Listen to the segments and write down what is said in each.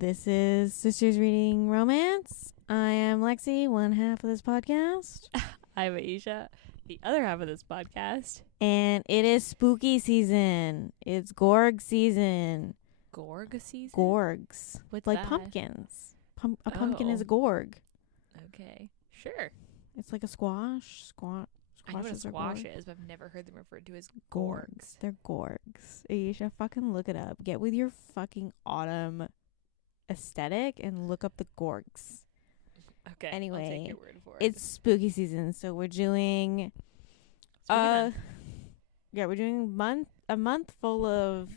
This is Sisters Reading Romance. I am Lexi, one half of this podcast. I'm Ayesha, the other half of this podcast. And it is spooky season. It's Gorg season. Gorg season? Gorgs. What's like that? pumpkins. A pumpkin is a Oh. Gorg. Okay. Sure. It's like a squash. I know what a Squashes are squash Gorg. is, but I've never heard them referred to as Gorgs. gorgs. They're Gorgs. Ayesha, fucking look it up. Get with your fucking autumn aesthetic and look up the Gorgs. Okay. Anyway, I'll take your word for it. It's spooky season, so we're doing Spooky we're doing a month full of,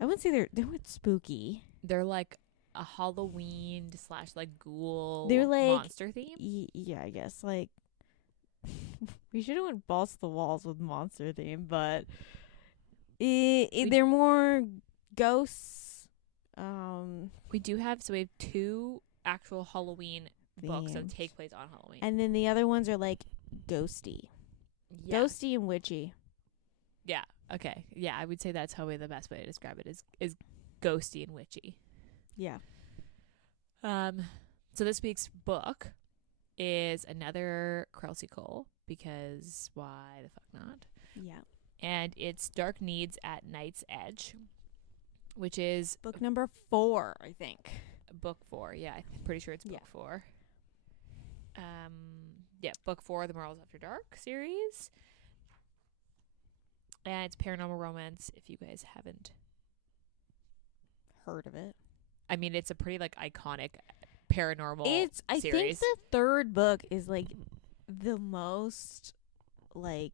I wouldn't say they're spooky. They're like a Halloween / like ghoul They're like monster theme. Yeah, I guess like we should have went balls to the walls with monster theme, but they're more ghosts. We have two actual Halloween books that themed. take place on Halloween. And then the other ones are like ghosty. yeah. Ghosty and witchy. Yeah. Okay. Yeah, I would say that's probably the best way to describe it is ghosty and witchy. Yeah. So this week's book is another Kresley Cole, because why the fuck not? Yeah. And it's Dark Needs at Night's Edge, which is Book number 4, I think. book 4. Yeah, I'm pretty sure it's book 4. Book 4 of the Immortals After Dark series. And it's paranormal romance, if you guys haven't Heard of it. I mean, it's a pretty like iconic paranormal I series. think the third book is like the most read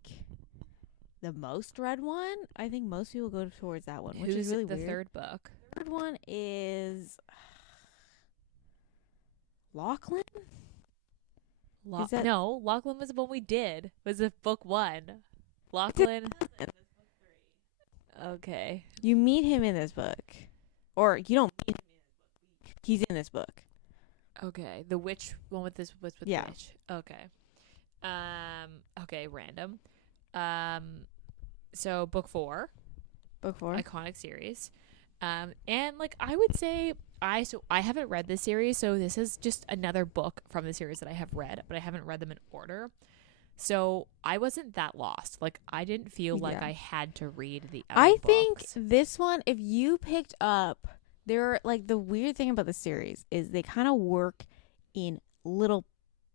one. I think most people go towards that one, which Who's is really the weird. third book? Third one is Lachlan. No, Lachlan was the one we did. Was it book 1? Lachlan. Okay. You meet him in this book, or you don't meet him in this book. He's in this book. Okay. The witch one with this with Yeah. the witch. Okay. Okay, random. So book 4, Book 4. iconic series. And like I would say I haven't read this series, so this is just another book from the series that I have read, but I haven't read them in order. So I wasn't that lost. Like I didn't feel like Yeah. I had to read the other I think books. this one, if you picked up, they're like, the weird thing about the series is they kind of work in little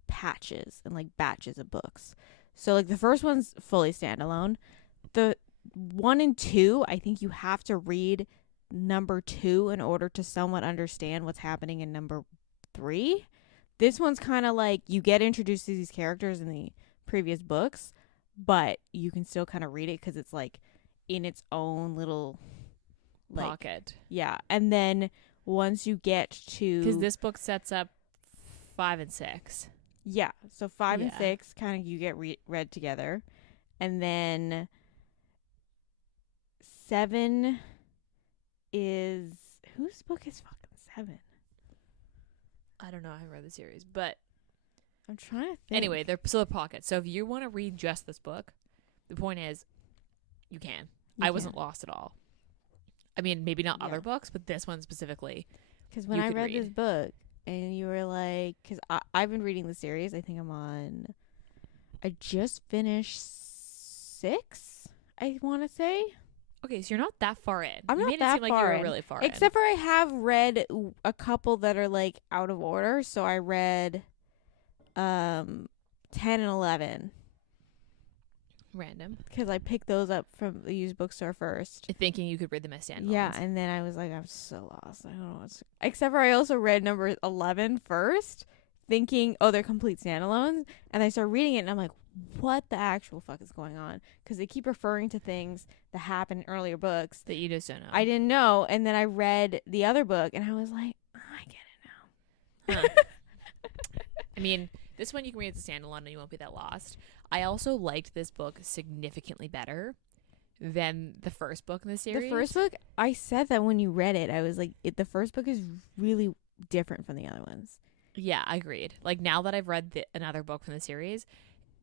patches and like batches of books. So like the first one's fully standalone. The 1 and 2, I think you have to read number 2 in order to somewhat understand what's happening in number 3. This one's kind of like you get introduced to these characters in the previous books, but you can still kind of read it because it's like in its own little Pocket. Yeah, and then once you get to, Because this book sets up 5 and 6. yeah, so 5 and Yeah. 6 kind of you get read together, and then 7 is, whose book is fucking 7? I don't know. I haven't read the series, but I'm trying to think. anyway, they're still a pocket. So if you want to read just this book, the point is, you can. I wasn't lost at all. I mean, maybe not other books, but this one specifically. Because when you I could read this read. book, and you were like, because I've been reading the series. I think I just finished 6. I want to say. Okay, so you're not that far in. I'm you not made that it seem like far you were in. really far Except for I have read a couple that are like out of order. So I read 10 and 11 in. Random. because I picked those up from the used bookstore first. Thinking you could read them as standalones. Yeah, and then I was like, I'm so lost. I don't know what's. Except for I also read number 11 first, thinking, oh, they're complete standalones. And I start reading it, and I'm like, what the actual fuck is going on? Because they keep referring to things that happen in earlier books that you just don't know. I didn't know. And then I read the other book, and I was like, I get it now. Huh. I mean, this one you can read as a standalone and you won't be that lost. I also liked this book significantly better than the first book in the series. The first book, I said that when you read it, I was like, the first book is really different from the other ones. Yeah, I agreed. Like now that I've read another book from the series,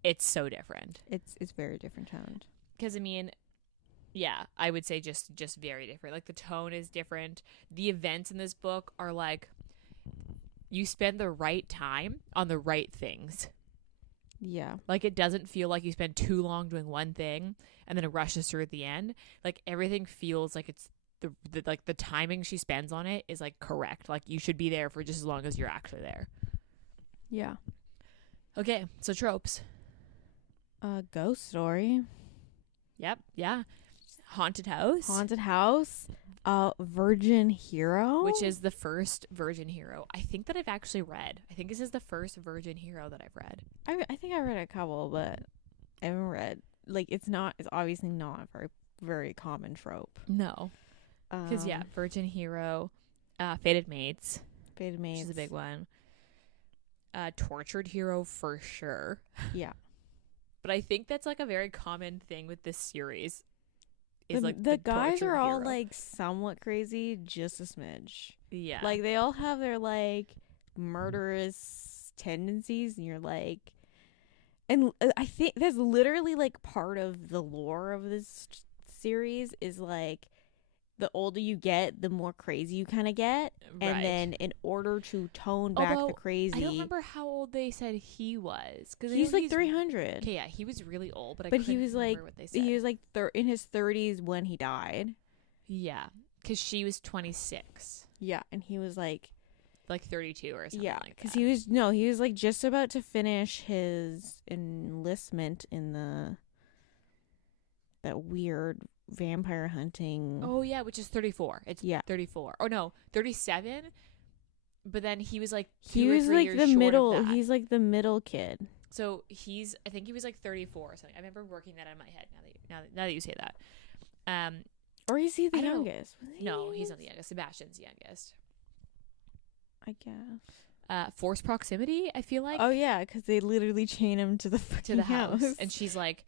it's so different. It's very different toned. Because I mean, Yeah, I would say just very different. Like the tone is different. The events in this book are like you spend the right time on the right things. Yeah. Like it doesn't feel like you spend too long doing one thing and then it rushes through at the end. Like everything feels like it's like the timing she spends on it is like correct. Like you should be there for just as long as you're actually there. Yeah. Okay, so tropes. Ghost story. Yep, yeah. Haunted house. Haunted house. Virgin hero. Which is the first virgin hero I think that I've actually read. I think this is the first virgin hero that I've read. I think I read a couple, but I haven't read. Like, it's obviously not a very, very common trope. No. Because, virgin hero, fated mates. Fated mates. Which is a big one. Tortured hero for sure. Yeah. But I think that's like a very common thing with this series. The guys are all like somewhat crazy, just a smidge. Yeah. Like they all have their like murderous tendencies, and you're like, and I think that's literally like part of the lore of this series is like the older you get, the more crazy you kind of get. Right. And then in order to tone back the crazy, I don't remember how old they said he was. Cause he's like 300. Okay, yeah, he was really old, but I he was like what they said. He was like in his 30s when he died. Yeah, because she was 26. Yeah, and he was like 32 or something. Yeah, like because he was like just about to finish his enlistment in that weird vampire hunting. Oh yeah, which is 34. It's 34. Oh no, 37. But then he was like he was like the middle. He's like the middle kid. So I think he was like 34 or something. I remember working that in my head. Now that you say that. Or is he the youngest? No, he's not the youngest. Sebastian's the youngest. I guess. Forced proximity. I feel like. Oh yeah, because they literally chain him to the house, and she's like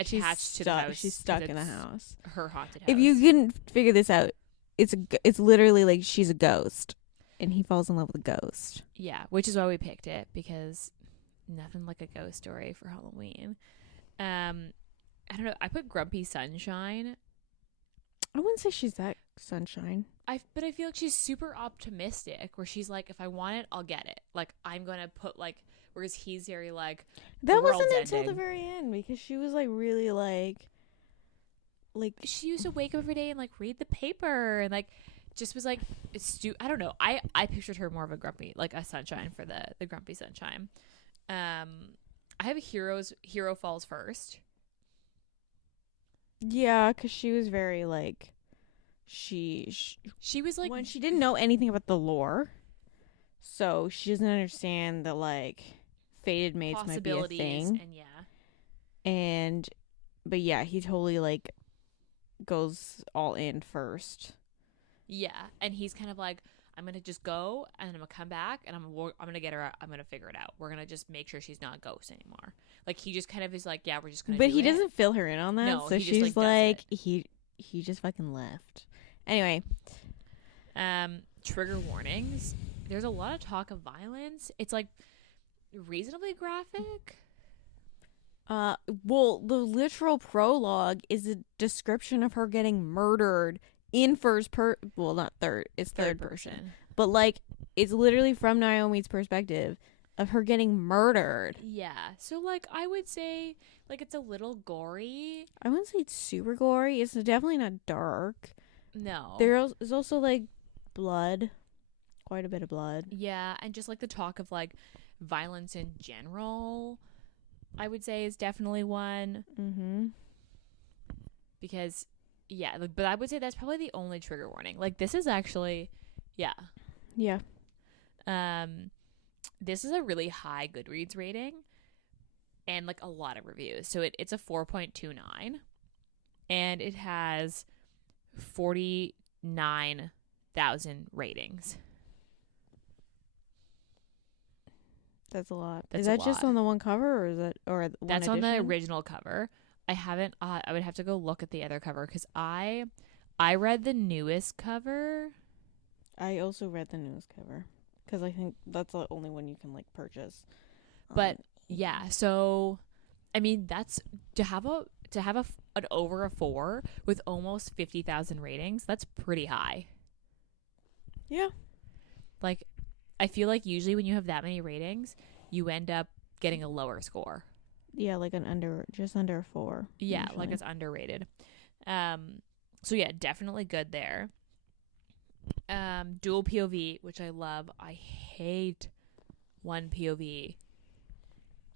attached to the house. She's stuck in the house. Her haunted house. If you couldn't figure this out, it's literally like she's a ghost, and he falls in love with a ghost. Yeah, which is why we picked it, because nothing like a ghost story for Halloween. I don't know. I put Grumpy Sunshine. I wouldn't say she's that sunshine. But I feel like she's super optimistic, where she's like, if I want it, I'll get it. Like, I'm gonna put like, whereas he's very like, that wasn't until the very end, because she was like really like she used to wake up every day and like read the paper and like just was like I don't know. I pictured her more of a grumpy, like a sunshine for the Grumpy Sunshine. I have a hero falls first. Yeah, because she was very like she was like, when she didn't know anything about the lore, so she doesn't understand that like fated mates might be a thing. But yeah, he totally like goes all in first. Yeah, and he's kind of like, I'm gonna just go and I'm gonna come back and I'm gonna get her. I'm gonna figure it out. We're gonna just make sure she's not a ghost anymore. Like he just kind of is like, yeah, we're just gonna. But he doesn't fill her in on that. No, so she's like he just fucking left. Anyway, trigger warnings. There's a lot of talk of violence. It's like reasonably graphic. Well, the literal prologue is a description of her getting murdered in well, not third, it's third person. But like it's literally from Naomi's perspective of her getting murdered. Yeah. So like I would say like it's a little gory. I wouldn't say it's super gory. It's definitely not dark. No. There is also like blood. Quite a bit of blood. Yeah, and just like the talk of like violence in general, I would say is definitely one. Mm-hmm. Because yeah, but I would say that's probably the only trigger warning. Like this is actually yeah. Yeah. This is a really high Goodreads rating and like a lot of reviews. So it's a 4.29 and it has 49,000 ratings. That's a lot. Is that just on the one cover, or is it one That's edition? on the original cover. I haven't. I would have to go look at the other cover because I read the newest cover. I also read the newest cover because I think that's the only one you can like purchase. But yeah, so I mean that's to have to have an over a 4 with almost 50,000 ratings, that's pretty high. Yeah. Like, I feel like usually when you have that many ratings, you end up getting a lower score. Yeah, like just under a 4. Yeah, usually. like it's underrated. So yeah, definitely good there. Dual POV, which I love. I hate one POV.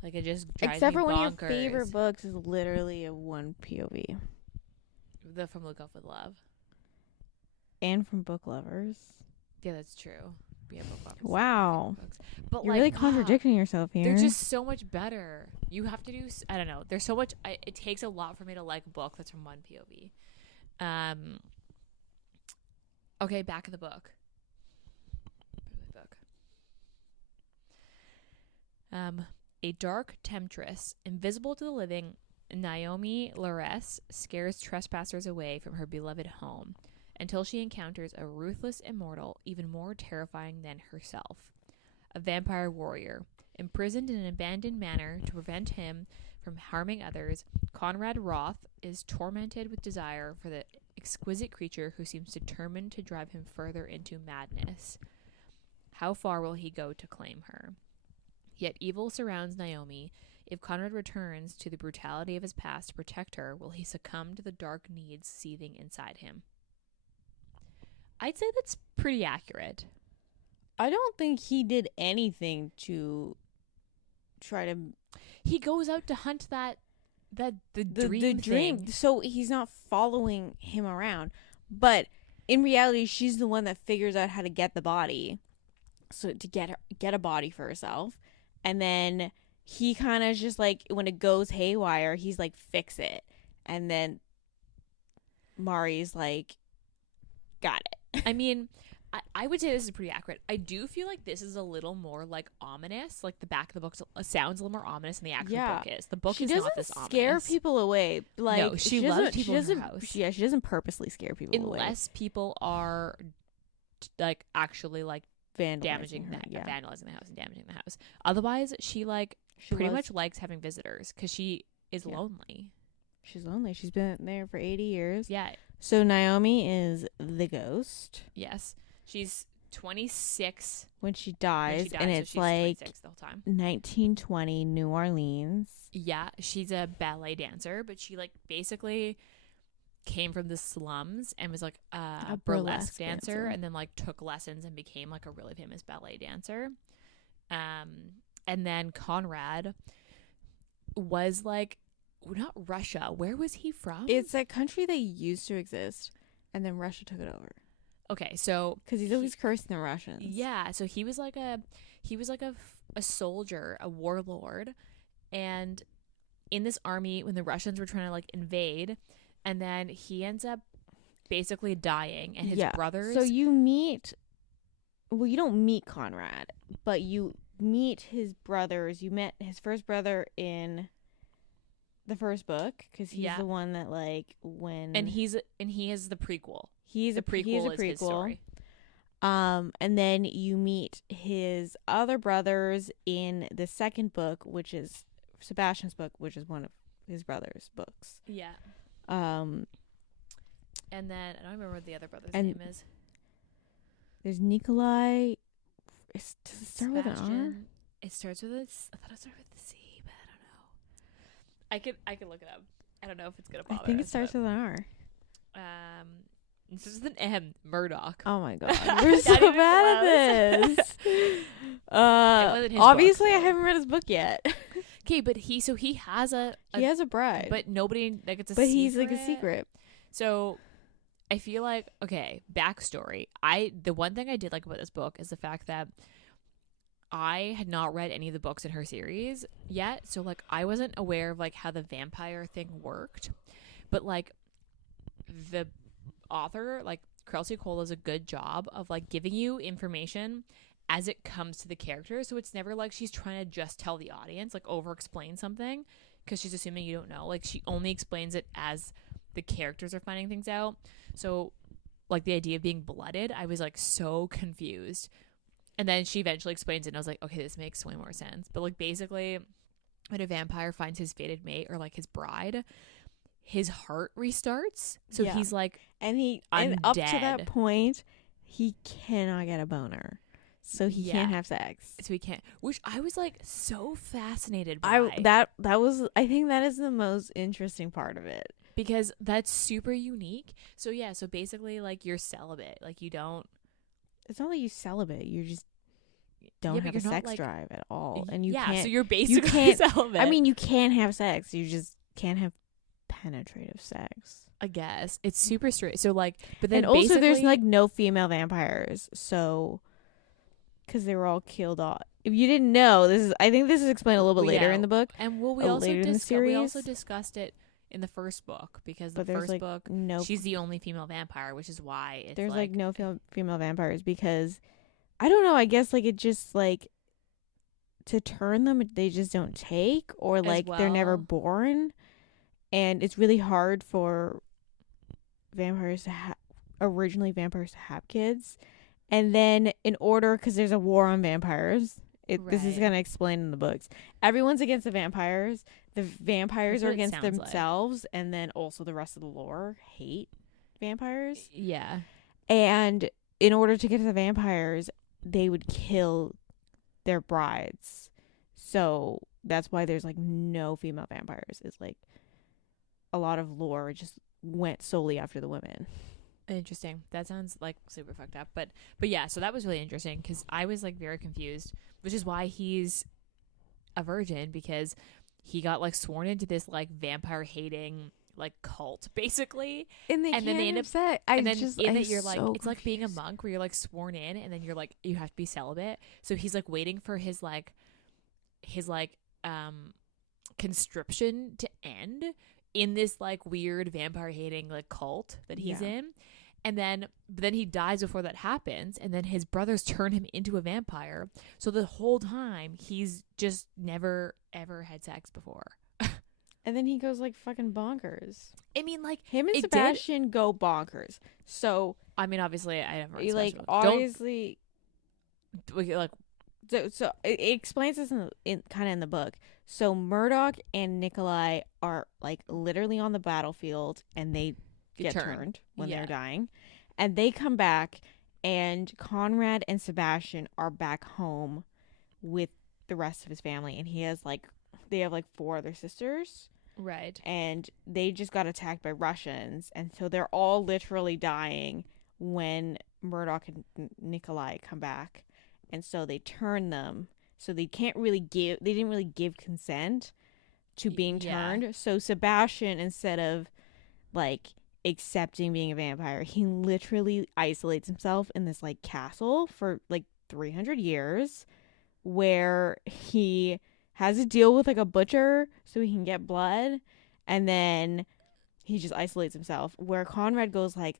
Like, it just drives Except me for bonkers. one of your favorite books is literally a one POV. The From Look Up With Love. And from Book Lovers. Yeah, that's true. Yeah, Book Lovers. Wow. But you're like, really contradicting yourself here. they're just so much better. You have to do, I don't know. There's so much, it takes a lot for me to like a book that's from one POV. Okay, back of the book. A dark temptress, invisible to the living, Naomi Laress scares trespassers away from her beloved home until she encounters a ruthless immortal even more terrifying than herself. A vampire warrior, imprisoned in an abandoned manor to prevent him from harming others, Conrad Roth is tormented with desire for the exquisite creature who seems determined to drive him further into madness. How far will he go to claim her? Yet evil surrounds Naomi. If Conrad returns to the brutality of his past to protect her, will he succumb to the dark needs seething inside him? I'd say that's pretty accurate. I don't think he did anything to try to. He goes out to hunt the dream thing. So he's not following him around. But in reality, she's the one that figures out how to get the body. So to get a body for herself. And then he kind of just like, when it goes haywire, he's like, fix it. And then Mari's like, got it. I mean, I would say this is pretty accurate. I do feel like this is a little more like ominous. Like, the back of the book sounds a little more ominous than the actual book is. The book is not this ominous. She doesn't scare people away. Like, no, she loves people in her house. Yeah, she doesn't purposely scare people away. Unless people are like actually like vandalizing the house and damaging the house. Otherwise, she pretty much likes having visitors because she is lonely. She's lonely. She's been there for 80 years. Yeah. So Naomi is the ghost. Yes. She's 26 when she dies, and it's like the whole time. 1920 New Orleans. Yeah, she's a ballet dancer, but she like basically came from the slums and was like a burlesque dancer, and then like took lessons and became like a really famous ballet dancer. And then Conrad was like, not Russia. Where was he from? It's a country that used to exist, and then Russia took it over. Okay, so because he's always cursing the Russians. Yeah, so he was like a soldier, a warlord, and in this army when the Russians were trying to like invade, and then he ends up basically dying, and his brothers. So you meet. Well, you don't meet Conrad, but you meet his brothers. You met his first brother in the first book because he's the one that like when. And he is the prequel. He's a prequel. His story. And then you meet his other brothers in the second book, which is Sebastian's book, which is one of his brother's books. Yeah. And then I don't remember what the other brother's name is. There's Nikolai. Does it start with an R? It starts with a. I thought it started with the C, but I don't know. I could look it up. I don't know if it's gonna bother. I think it starts with an R. This is an M. Murdoch. Oh my god, we're so bad at this. Obviously, I haven't read his book yet. Okay, but he has a he has a bride, but nobody like it's a. But secret. He's like a secret. So, I feel like backstory. The one thing I did like about this book is the fact that I had not read any of the books in her series yet, so like I wasn't aware of like how the vampire thing worked, but like the author, like Kresley Cole, does a good job of like giving you information as it comes to the characters, so it's never like she's trying to just tell the audience, like over explain something because she's assuming you don't know. Like she only explains it as the characters are finding things out. So like the idea of being blooded, I was like so confused, and then she eventually explains it and I was like, okay, this makes way more sense. But like basically when a vampire finds his fated mate or like his bride, his heart restarts. So Yeah. he's like, And I'm up to that dead. point, he cannot get a boner. So he Yeah. can't have sex. So he can't. Which I was like so fascinated I by. that was I think that is the most interesting part of it. Because that's super unique. So yeah, so basically like you're celibate. Like you don't. It's not like you celibate. You just don't Yeah, but have a you're not sex like. drive at all, and you Yeah, so can't. you're basically can't- celibate. I mean, you can have sex. You just can't have penetrative sex. I guess it's super straight. So like, but then And also, there's basically- like no female vampires, so because they were all killed off. If you didn't know, I think this is explained a little bit later Yeah. in the book. And well, we later in the we also series. discussed it in the first book because the But there's first like book no, she's the only female vampire, which is why it's there's like like no female vampires because I don't know. I guess like it just like to turn them, they just don't take, or As like they're never well. born, and it's really hard for vampires to originally vampires to have kids, and then in order because there's a war on vampires. This is Right. gonna explain in the books. Everyone's against the vampires. The vampires That's are what it against sounds like. themselves, and then also the rest of the lore hate vampires. yeah. And in order to get to the vampires, they would kill their brides. So that's why there's like no female vampires. It's like a lot of lore just went solely after the women. Interesting. That sounds like super fucked up. But yeah, so that was really interesting because I was like very confused, which is why he's a virgin, because he got like sworn into this like vampire hating like cult basically. And And then they end up and then in it you're like it's like being a monk where you're like sworn in and then you're like you have to be celibate. So he's like waiting for his conscription to end in this like weird vampire hating like cult that he's Yeah. in. And then but then he dies before that happens, and then his brothers turn him into a vampire. So the whole time he's just never ever had sex before. And then he goes like fucking bonkers. I mean, like Him and it did- Sebastian go bonkers. So I mean, obviously, I haven't read like Sebastian. obviously, Don't like so it explains this in kind of in the book. So Murdoch and Nikolai are like literally on the battlefield, and they get turned when Yeah. they're dying, and they come back, and Conrad and Sebastian are back home with the rest of his family, and they have like 4 other sisters, right. and they just got attacked by Russians, and so they're all literally dying when Murdoch and Nikolai come back, and so they turn them. So they didn't really give consent to being Yeah. turned. So Sebastian, instead of like accepting being a vampire, he literally isolates himself in this like castle for like 300 years, where he has to deal with like a butcher so he can get blood, and then he just isolates himself. Where Conrad goes like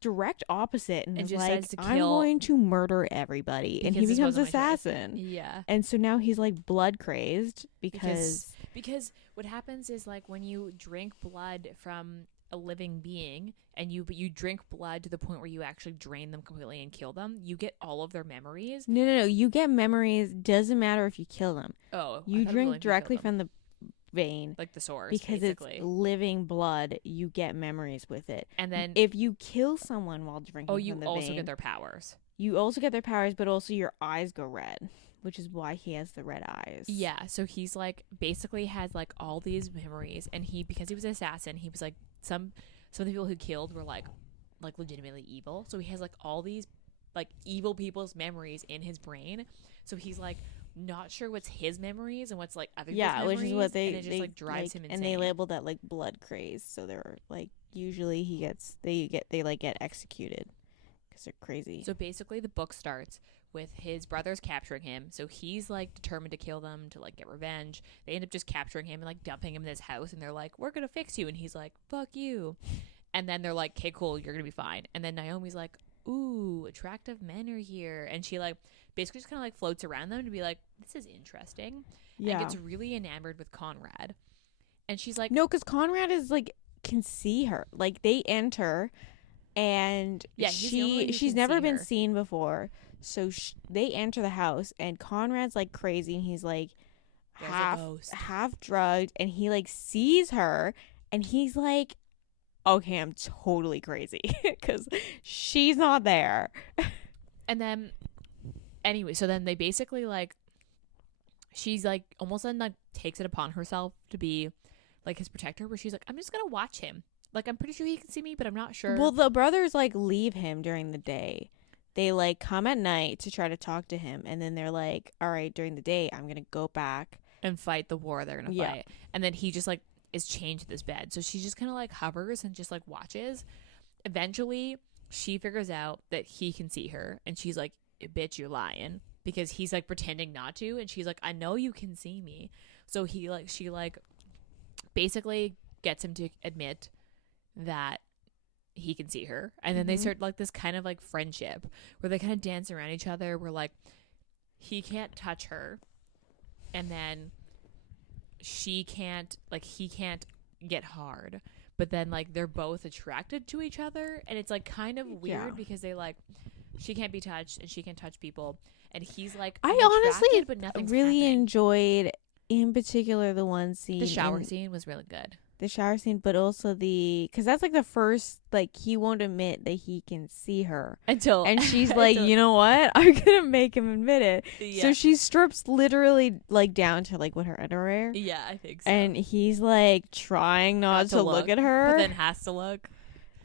direct opposite and is like, decides to I'm kill going to murder everybody, and he because this becomes wasn't my choice. assassin. Yeah. And so now he's like blood crazed because Because what happens is like when you drink blood from a living being and you drink blood to the point where you actually drain them completely and kill them, you get all of their memories. no, you get memories. Doesn't matter if you kill them. Oh, You drink directly from the vein like the source because basically. it's living blood. You get memories with it. And then If you kill someone while drinking, you from the also vein, get their powers. You also get their powers, but also your eyes go red, which is why he has the red eyes. Yeah, so he's like basically has like all these memories, and because he was an assassin, he was like some of the people who killed were like legitimately evil. So he has like all these like evil people's memories in his brain. So he's like not sure what's his memories and what's like other people's memories. Which is what and it just like drives him insane. And they labeled that like blood craze. So they're like usually they get executed because they're crazy. So basically, the book starts with his brothers capturing him. So he's like determined to kill them to like get revenge. They end up just capturing him and like dumping him in this house, and they're like, "We're gonna fix you," and he's like, "Fuck you." And then they're like, "Okay, cool, you're gonna be fine." And then Naomi's like, "Ooh, attractive men are here," and she like basically just kind of like floats around them to be like, "This is interesting." Yeah. And gets really enamored with Conrad, and she's like, No, because Conrad is like can see her. Like they enter, and Yeah, he's the only one who she's can never see been her. seen before. So they enter the house, and Conrad's like crazy, and he's like There's a ghost. half drugged, and he like sees her, And he's like, okay, I'm totally crazy because she's not there. And then anyway, so then they basically like she's like almost then like takes it upon herself to be like his protector, where she's like, I'm just gonna watch him. Like I'm pretty sure he can see me, but I'm not sure. Well, the brothers like leave him during the day. They like come at night to try to talk to him, and then they're like, all right, during the day I'm gonna go back and fight the war they're gonna fight. And then he just like is chained to this bed. So she just kind of like hovers and just like watches. Eventually she figures out that he can see her, and she's like, bitch, you're lying, because he's like pretending not to, and she's like, I know you can see me. So she basically gets him to admit that he can see her, and then they start like this kind of like friendship where they kind of dance around each other, where like he can't touch her, and then he can't get hard, but then like they're both attracted to each other, and it's like kind of weird because they like, she can't be touched and she can touch people, and he's like, I honestly but nothing's really happening. enjoyed, in particular, the one scene, The shower scene was really good. The shower scene, but also because that's like the first, like, he won't admit that he can see her Until and she's like, you know what, I'm gonna make him admit it. Yeah. So she strips literally like down to like what, her underwear. Yeah, I think so. And he's like trying not to look at her, but then has to look.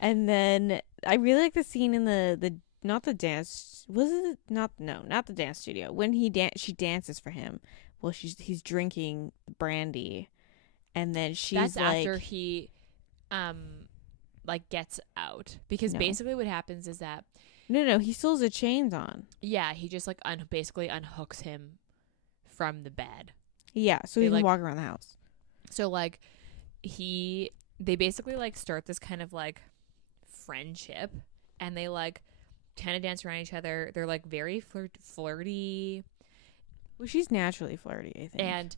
And then I really like the scene in the not the dance, was it not the dance studio, when she dances for him. Well, he's drinking brandy, and then she's that's like, after he like gets out, because basically what happens is that no, he still has the chains on. Yeah, he just like basically unhooks him from the bed. Yeah, so he can like walk around the house. So like they basically like start this kind of like friendship, and they like kind of dance around each other. They're like very flirty. Well, she's naturally flirty, I think. And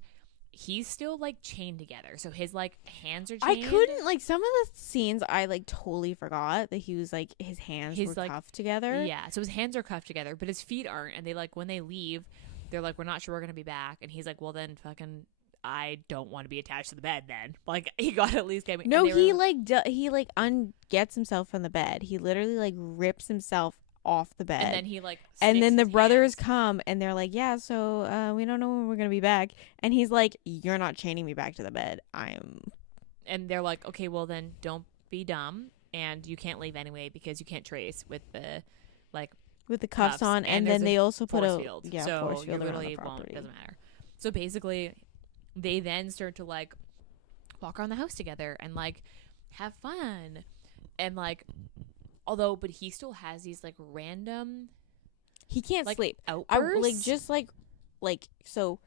he's still like chained together, so his like hands are chained. I couldn't, like, some of the scenes I like totally forgot that he was like, his hands were like cuffed together. Yeah, so his hands are cuffed together, but his feet aren't. And they like, when they leave, they're like, we're not sure we're gonna be back. And he's like, well then fucking I don't want to be attached to the bed then. Like, he got to at least get me. No, he gets himself from the bed. He literally like rips himself off the bed, and then he like and then the brothers hands. come and they're like, yeah, so we don't know when we're gonna be back. And he's like, you're not chaining me back to the bed. And they're like, okay, well then don't be dumb, and you can't leave anyway because you can't trace with the cuffs on, and then they also put a field. Yeah, so force field you around literally the property. doesn't matter. So basically they then start to like walk around the house together and like have fun, and like but he still has these like random, he can't like, sleep. Outbursts. So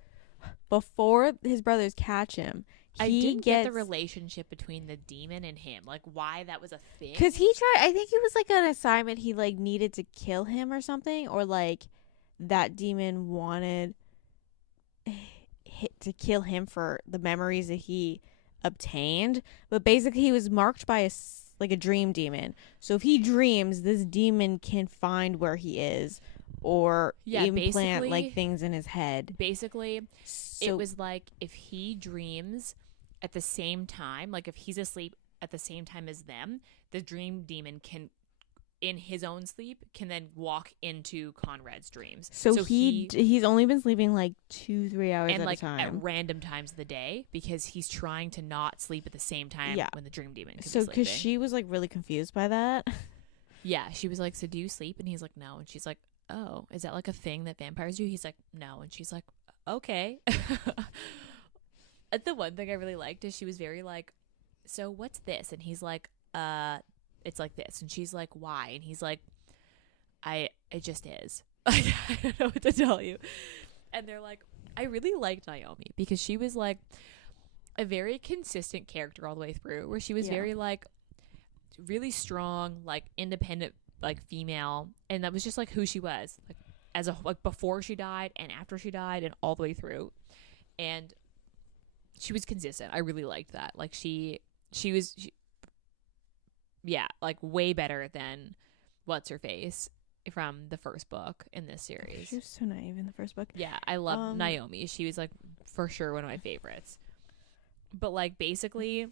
before his brothers catch him, I didn't get the relationship between the demon and him, like why that was a thing. Because I think it was like an assignment, he like needed to kill him or something, or like that demon wanted to kill him for the memories that he obtained. But basically he was marked by a dream demon. So if he dreams, this demon can find where he is, or implant like things in his head. Basically, it was like, if he dreams at the same time, like if he's asleep at the same time as them, the dream demon can, in his own sleep, can then walk into Conrad's dreams. So he's only been sleeping like 2-3 hours and at like a time, at random times of the day, because he's trying to not sleep at the same time when the dream demon could be so because sleeping. she was like really confused by that. Yeah, she was like, so do you sleep? And he's like, no. And she's like, oh, is that like a thing that vampires do? He's like, no. And she's like, okay. The one thing I really liked is she was very like, so what's this? And he's like, it's like this. And she's like, why? And he's like, it just is. I don't know what to tell you. And they're like, I really liked Naomi because she was like a very consistent character all the way through, where she was very like really strong, like independent, like female, and that was just like who she was, like as a like before she died and after she died and all the way through. And she was consistent. I really liked that. Like she was like way better than what's her face from the first book in this series. She was so naive in the first book. Yeah, I love Naomi. She was like for sure one of my favorites. But like basically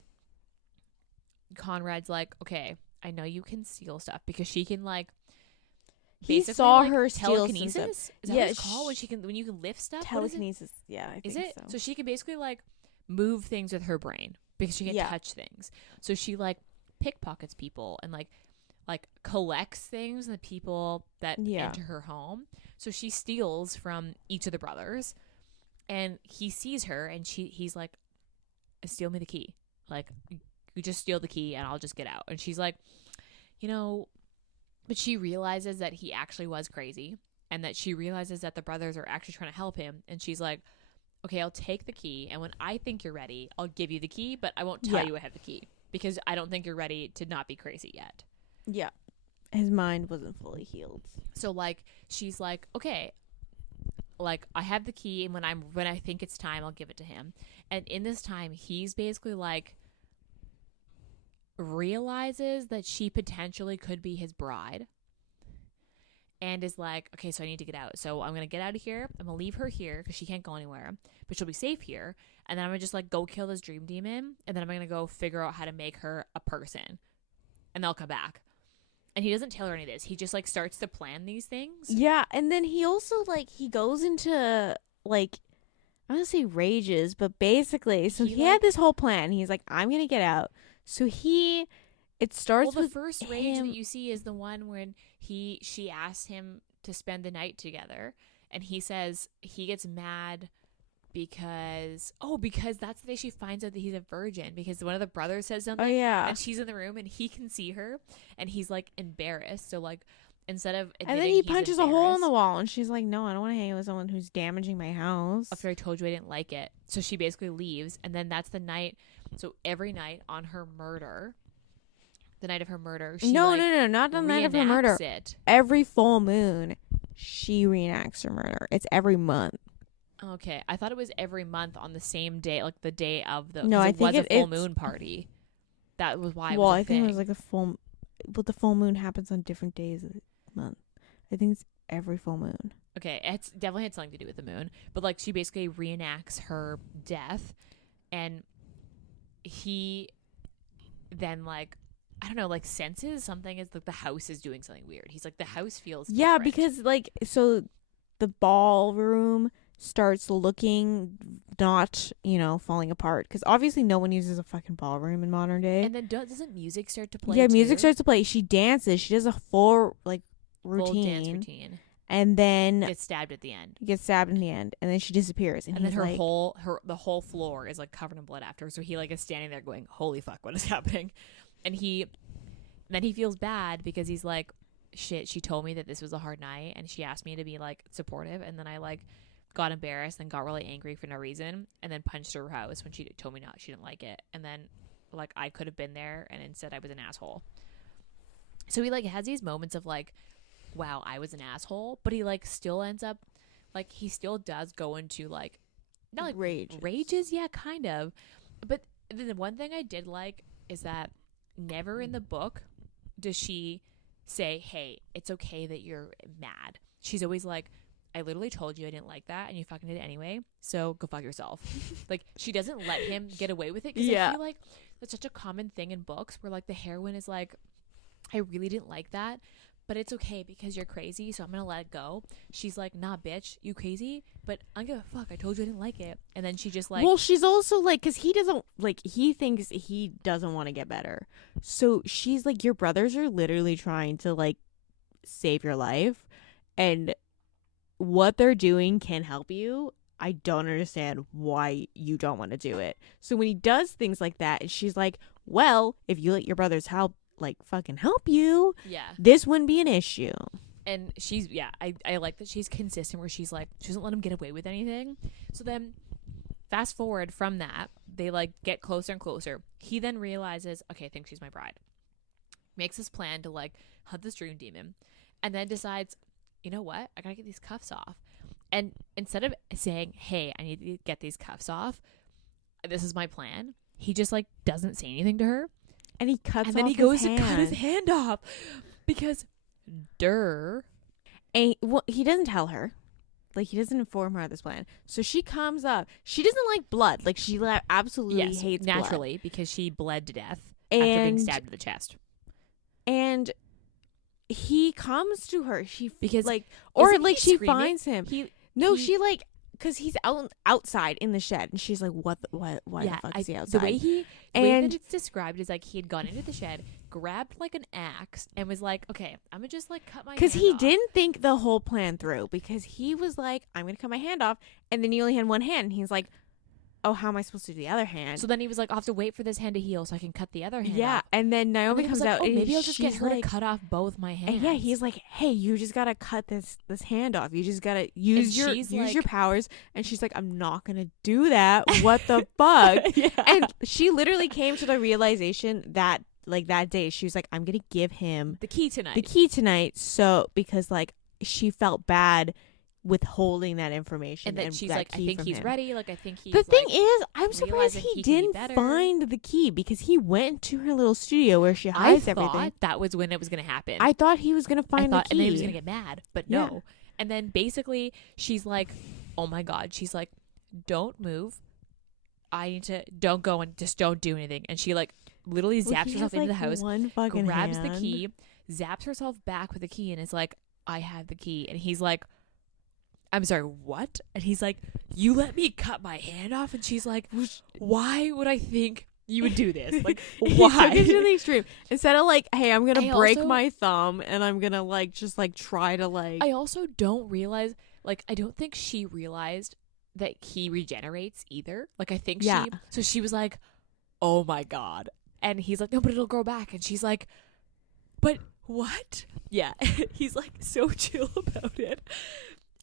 Conrad's like, okay, I know you can steal stuff, because she can like He basically saw like her steal some telekinesis. stuff. Is that Yeah, what it's called when you can lift stuff? telekinesis. Yeah, I Is think it? so. So she can basically like move things with her brain because she can Yeah. touch things. So she like pickpockets people and like collects things and the people that Yeah. enter her home. So she steals from each of the brothers, and he sees her, and he's like, steal me the key. Like, you just steal the key and I'll just get out. And she's like, you know, but she realizes that he actually was crazy, and that she realizes that the brothers are actually trying to help him. And she's like, okay, I'll take the key, and when I think you're ready, I'll give you the key, but I won't tell you I have the key, because I don't think you're ready to not be crazy yet. Yeah. His mind wasn't fully healed. So like, she's like, okay, like, I have the key, and when I think it's time, I'll give it to him. And in this time, he's basically like realizes that she potentially could be his bride, and is like, okay, so I need to get out. So I'm gonna get out of here. I'm gonna leave her here because she can't go anywhere, but she'll be safe here. And then I'm gonna just like go kill this dream demon, and then I'm gonna go figure out how to make her a person, and they'll come back. And he doesn't tell her any of this. He just like starts to plan these things. Yeah, and then he also like he goes into like, I'm gonna say rages, but basically, so he had this whole plan. He's like, I'm gonna get out. So it starts the with first rage that you see is the one when she asks him to spend the night together, and he says he gets mad because that's the day she finds out that he's a virgin, because one of the brothers says something. Oh yeah, and she's in the room and he can see her, and he's like embarrassed. So like, instead of and then he punches a hole in the wall, and she's like, no, I don't want to hang out with someone who's damaging my house after I told you I didn't like it. So she basically leaves, and then that's the night. So every night on her murder, the night of her murder, she no, not the night of her murder. Every full moon, she reenacts her murder. It's every month. Okay, I thought it was every month on the same day, like the day of the. No, I think it was a full moon party. That was why. Well, I think it was like but the full moon happens on different days of the month. I think it's every full moon. Okay, it's definitely had something to do with the moon, but like she basically reenacts her death, and he then like, I don't know, like senses something is like the house is doing something weird. He's like, the house feels different. Because like, so the ballroom starts looking not, falling apart, because obviously no one uses a fucking ballroom in modern day. And then doesn't music start to play? Yeah, music starts to play. She dances. She does a full dance routine, and then gets stabbed at the end. In the end, and then she disappears. And then her like, the whole floor is like covered in blood after. So he like is standing there going, "Holy fuck, what is happening?" And then he feels bad because he's like, "Shit, she told me that this was a hard night, and she asked me to be like supportive, and then I like got embarrassed and got really angry for no reason, and then punched her house when she told me she didn't like it, and then like I could have been there, and instead I was an asshole." So he like has these moments of like, wow, I was an asshole, but he like still ends up like, he still does go into like, not like rages, yeah, kind of. But the one thing I did like is that never in the book does she say, hey, it's okay that you're mad. She's always like, I literally told you I didn't like that, and you fucking did it anyway, so go fuck yourself. Like, she doesn't let him get away with it, because I feel like that's such a common thing in books where like the heroine is like, I really didn't like that, but it's okay because you're crazy, so I'm gonna let it go. She's like, nah, bitch, you crazy, but I don't give a fuck, I told you I didn't like it. And then she just like, well, she's also like, because he doesn't like, he thinks he doesn't want to get better, so she's like, your brothers are literally trying to like save your life, and what they're doing can help you. I don't understand why you don't want to do it. So when he does things like that, and she's like, well, if you let your brothers fucking help you, this wouldn't be an issue. And she's, I like that she's consistent, where she's like, she doesn't let him get away with anything. So then fast forward from that, they like get closer and closer. He then realizes, okay, I think she's my bride. Makes this plan to like hunt this dream demon, and then decides, you know what? I gotta get these cuffs off. And instead of saying, hey, I need to get these cuffs off, this is my plan, he just like doesn't say anything to her. And he cuts and then he goes to cut his hand off because and he doesn't tell her. Like, he doesn't inform her of this plan. So she comes up. She doesn't like blood. Like, she absolutely hates naturally blood. Because she bled to death. after being And stabbed in the chest. and he comes to her. She Because like, or isn't like he she screaming? finds him. She like, because he's outside in the shed, and she's like, why the fuck is he outside? The way And that it's described is like he had gone into the shed, grabbed like an axe, and was like, okay, I'm gonna just like cut my hand because he off. didn't think the whole plan through, because he was like, I'm gonna cut my hand off, and then he only had one hand, and he's like, oh, how am I supposed to do the other hand? So then he was like, I'll have to wait for this hand to heal so I can cut the other hand Yeah, off. and then Naomi And then he was comes like, out, oh, and maybe I'll just get she's her like, to cut off both my hands. and yeah, he's like, hey, you just gotta cut this hand off. You just gotta use your powers. And she's like, I'm not gonna do that. What the fuck? Yeah. And she literally came to the realization that like that day, she was like, I'm gonna give him the key tonight. So because like she felt bad withholding that information, And then she's that like, I key think from he's him. ready. Like, I think he's The thing like, is, I'm surprised realizing he he can be didn't better. find the key, because he went to her little studio where she I hides thought everything. that was when it was going to happen. I thought he was gonna find the key, and then he was going to get mad, but Yeah. no. And then basically she's like, oh my God. She's like, don't move. I need to, don't go and just don't do anything. And she like literally Well, zaps he herself has, into the like, house, one fucking grabs the hand. key, zaps herself back with the key, and is like, I have the key. And he's like, I'm sorry, what? And he's like, you let me cut my hand off? And she's like, why would I think you would do this? Like, why? He took it to the extreme. Instead of like, hey, I'm gonna I break also- my thumb and I'm gonna like just like try to like. I also don't realize, like, I don't think she realized that he regenerates either. Like, I think Yeah. so she was like, oh my God. And he's like, no, but it'll grow back. And she's like, but what? Yeah. He's like so chill about it.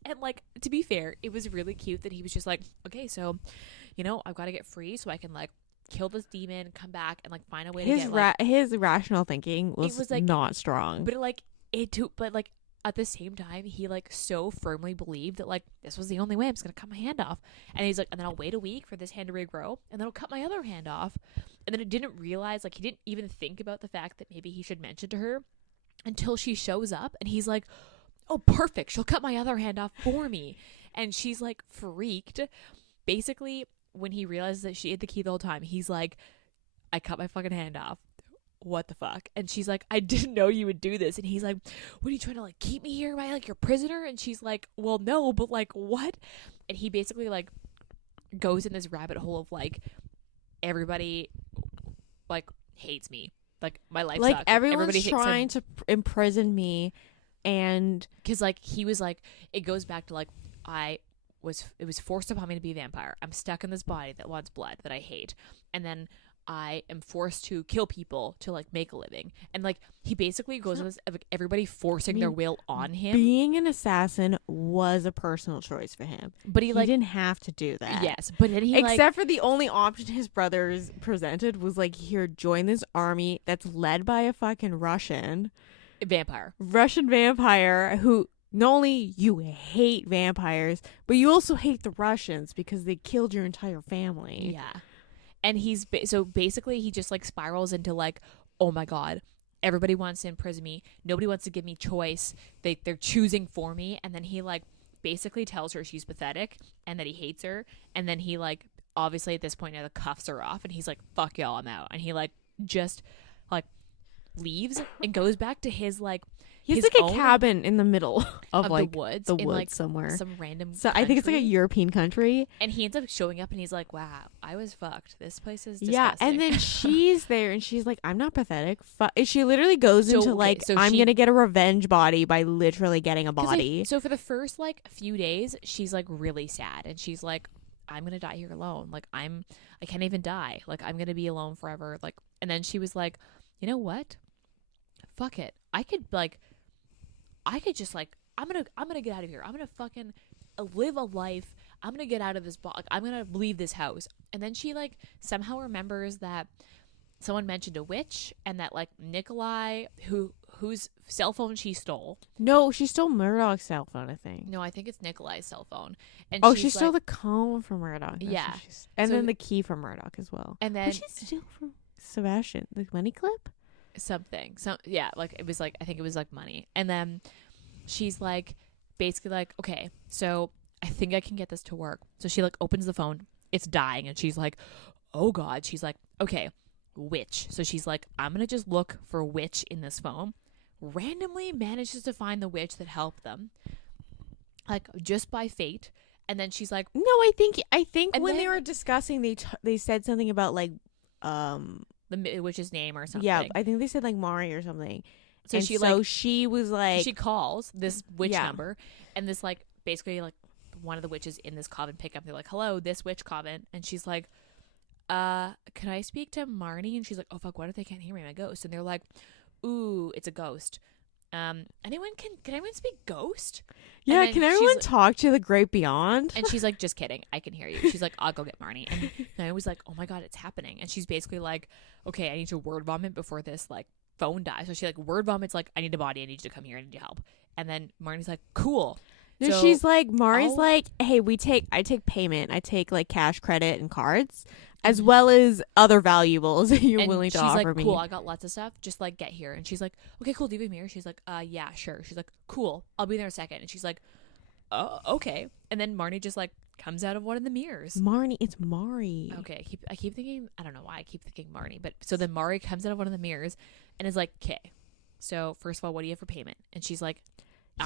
And like, to be fair, it was really cute that he was just like, okay, so, you know, I've got to get free so I can like kill this demon, come back, and like find a way to get like, his rational thinking was like, not strong. but like but like at the same time, he like so firmly believed that like this was the only way. I'm just gonna cut my hand off, and he's like, and then I'll wait a week for this hand to regrow, and then I'll cut my other hand off. And then it didn't realize, like, he didn't even think about the fact that maybe he should mention to her until she shows up, and he's like, oh, perfect, she'll cut my other hand off for me. And she's like freaked. Basically, when he realizes that she had the key the whole time, he's like, I cut my fucking hand off. What the fuck? And she's like, I didn't know you would do this. And he's like, what are you trying to like keep me here? Am I like your prisoner? And she's like, well, no, but like what? And he basically like goes in this rabbit hole of like, everybody like hates me. Like my life like sucks. everyone's Everybody hates trying him. to imprison me, and Because like he was like, it goes back to like, it was forced upon me to be a vampire. I'm stuck in this body that wants blood that I hate, and then I am forced to kill people to like make a living. And like he basically goes on this of like, everybody forcing their will on him. being an assassin was a personal choice for him. But he like didn't have to do that. yes, but then he Except for the only option his brothers presented was like, here, join this army that's led by a fucking Russian vampire who not only you hate vampires, but you also hate the Russians because they killed your entire family. yeah. And he's so basically he just like spirals into like, oh my God, everybody wants to imprison me. Nobody wants to give me choice. They're choosing for me. And then he like basically tells her she's pathetic and that he hates her. And then he like obviously at this point now the cuffs are off and he's like, fuck y'all, I'm out. And he like just like leaves and goes back to his like He has his like a own- cabin in the middle of like the woods, the in woods like somewhere. some random So I think it's like a country. European country. And he ends up showing up and he's like, wow, I was fucked. This place is disgusting. Yeah, and then she's there and she's like, I'm not pathetic. She literally goes So, into okay, like, so I'm she- gonna get a revenge body by literally getting a 'Cause, like, body. so for the first like few days, she's like really sad and she's like, I'm gonna die here alone. Like I can't even die. Like I'm gonna be alone forever. Like, and then she was like, you know what? Fuck it. I could just like, I'm gonna get out of here. I'm gonna fucking live a life. I'm gonna get out of this box. Like, I'm gonna leave this house. And then she like somehow remembers that someone mentioned a witch and that like Nikolai, whose cell phone she stole. No, she stole Murdoch's cell phone, I think. No, I think it's Nikolai's cell phone. And Oh, she's she stole like, the comb from Murdoch. That's what Yeah. and So then the key from Murdoch as well. and then What did she steal from Sebastian? The money clip? yeah, like it was like, I think it was like money. And then she's like basically like, okay, so I think I can get this to work. So she like opens the phone, it's dying, and she's like, oh God. She's like, okay, witch. So she's like, I'm going to just look for witch in this phone. Randomly manages to find the witch that helped them, like just by fate. And then she's like, No, I think And when they then- were discussing, they said something about like the witch's name or something. yeah, I think they said like Mari or something. So And she so like she was like, she calls this witch Yeah. number, and this like basically like one of the witches in this coven pick up. They're like, "Hello, this witch coven," and she's like, can I speak to Marnie?" And she's like, "Oh fuck, what if they can't hear me? My ghost?" And they're like, "Ooh, it's a ghost. Can anyone speak ghost?" yeah, then can she's everyone like- talk to the great beyond? And she's like, "Just kidding, I can hear you." She's like, "I'll go get Marnie." And I was like, "Oh my god, it's happening!" And she's basically like, "Okay, I need to word vomit before this like phone dies." So she like word vomits like, "I need a body. I need you to come here. I need your help." And then Marnie's like, "Cool." No, So she's like, Mari's I'll- like, hey, I take payment. I take like cash, credit, and cards, as Mhm. well as other valuables that you're and willing to she's offer like, me. "Cool, I got lots of stuff. Just like get here." And she's like, "Okay, cool. Do you have a mirror?" She's like, yeah, sure." She's like, "Cool, I'll be there in a second." And she's like, "Oh, okay." And then Marnie just like comes out of one of the mirrors. Marnie, it's Mari. Okay, I keep thinking, I don't know why I keep thinking Marnie, but so then Mari comes out of one of the mirrors and is like, "Okay, so first of all, what do you have for payment?" And she's like,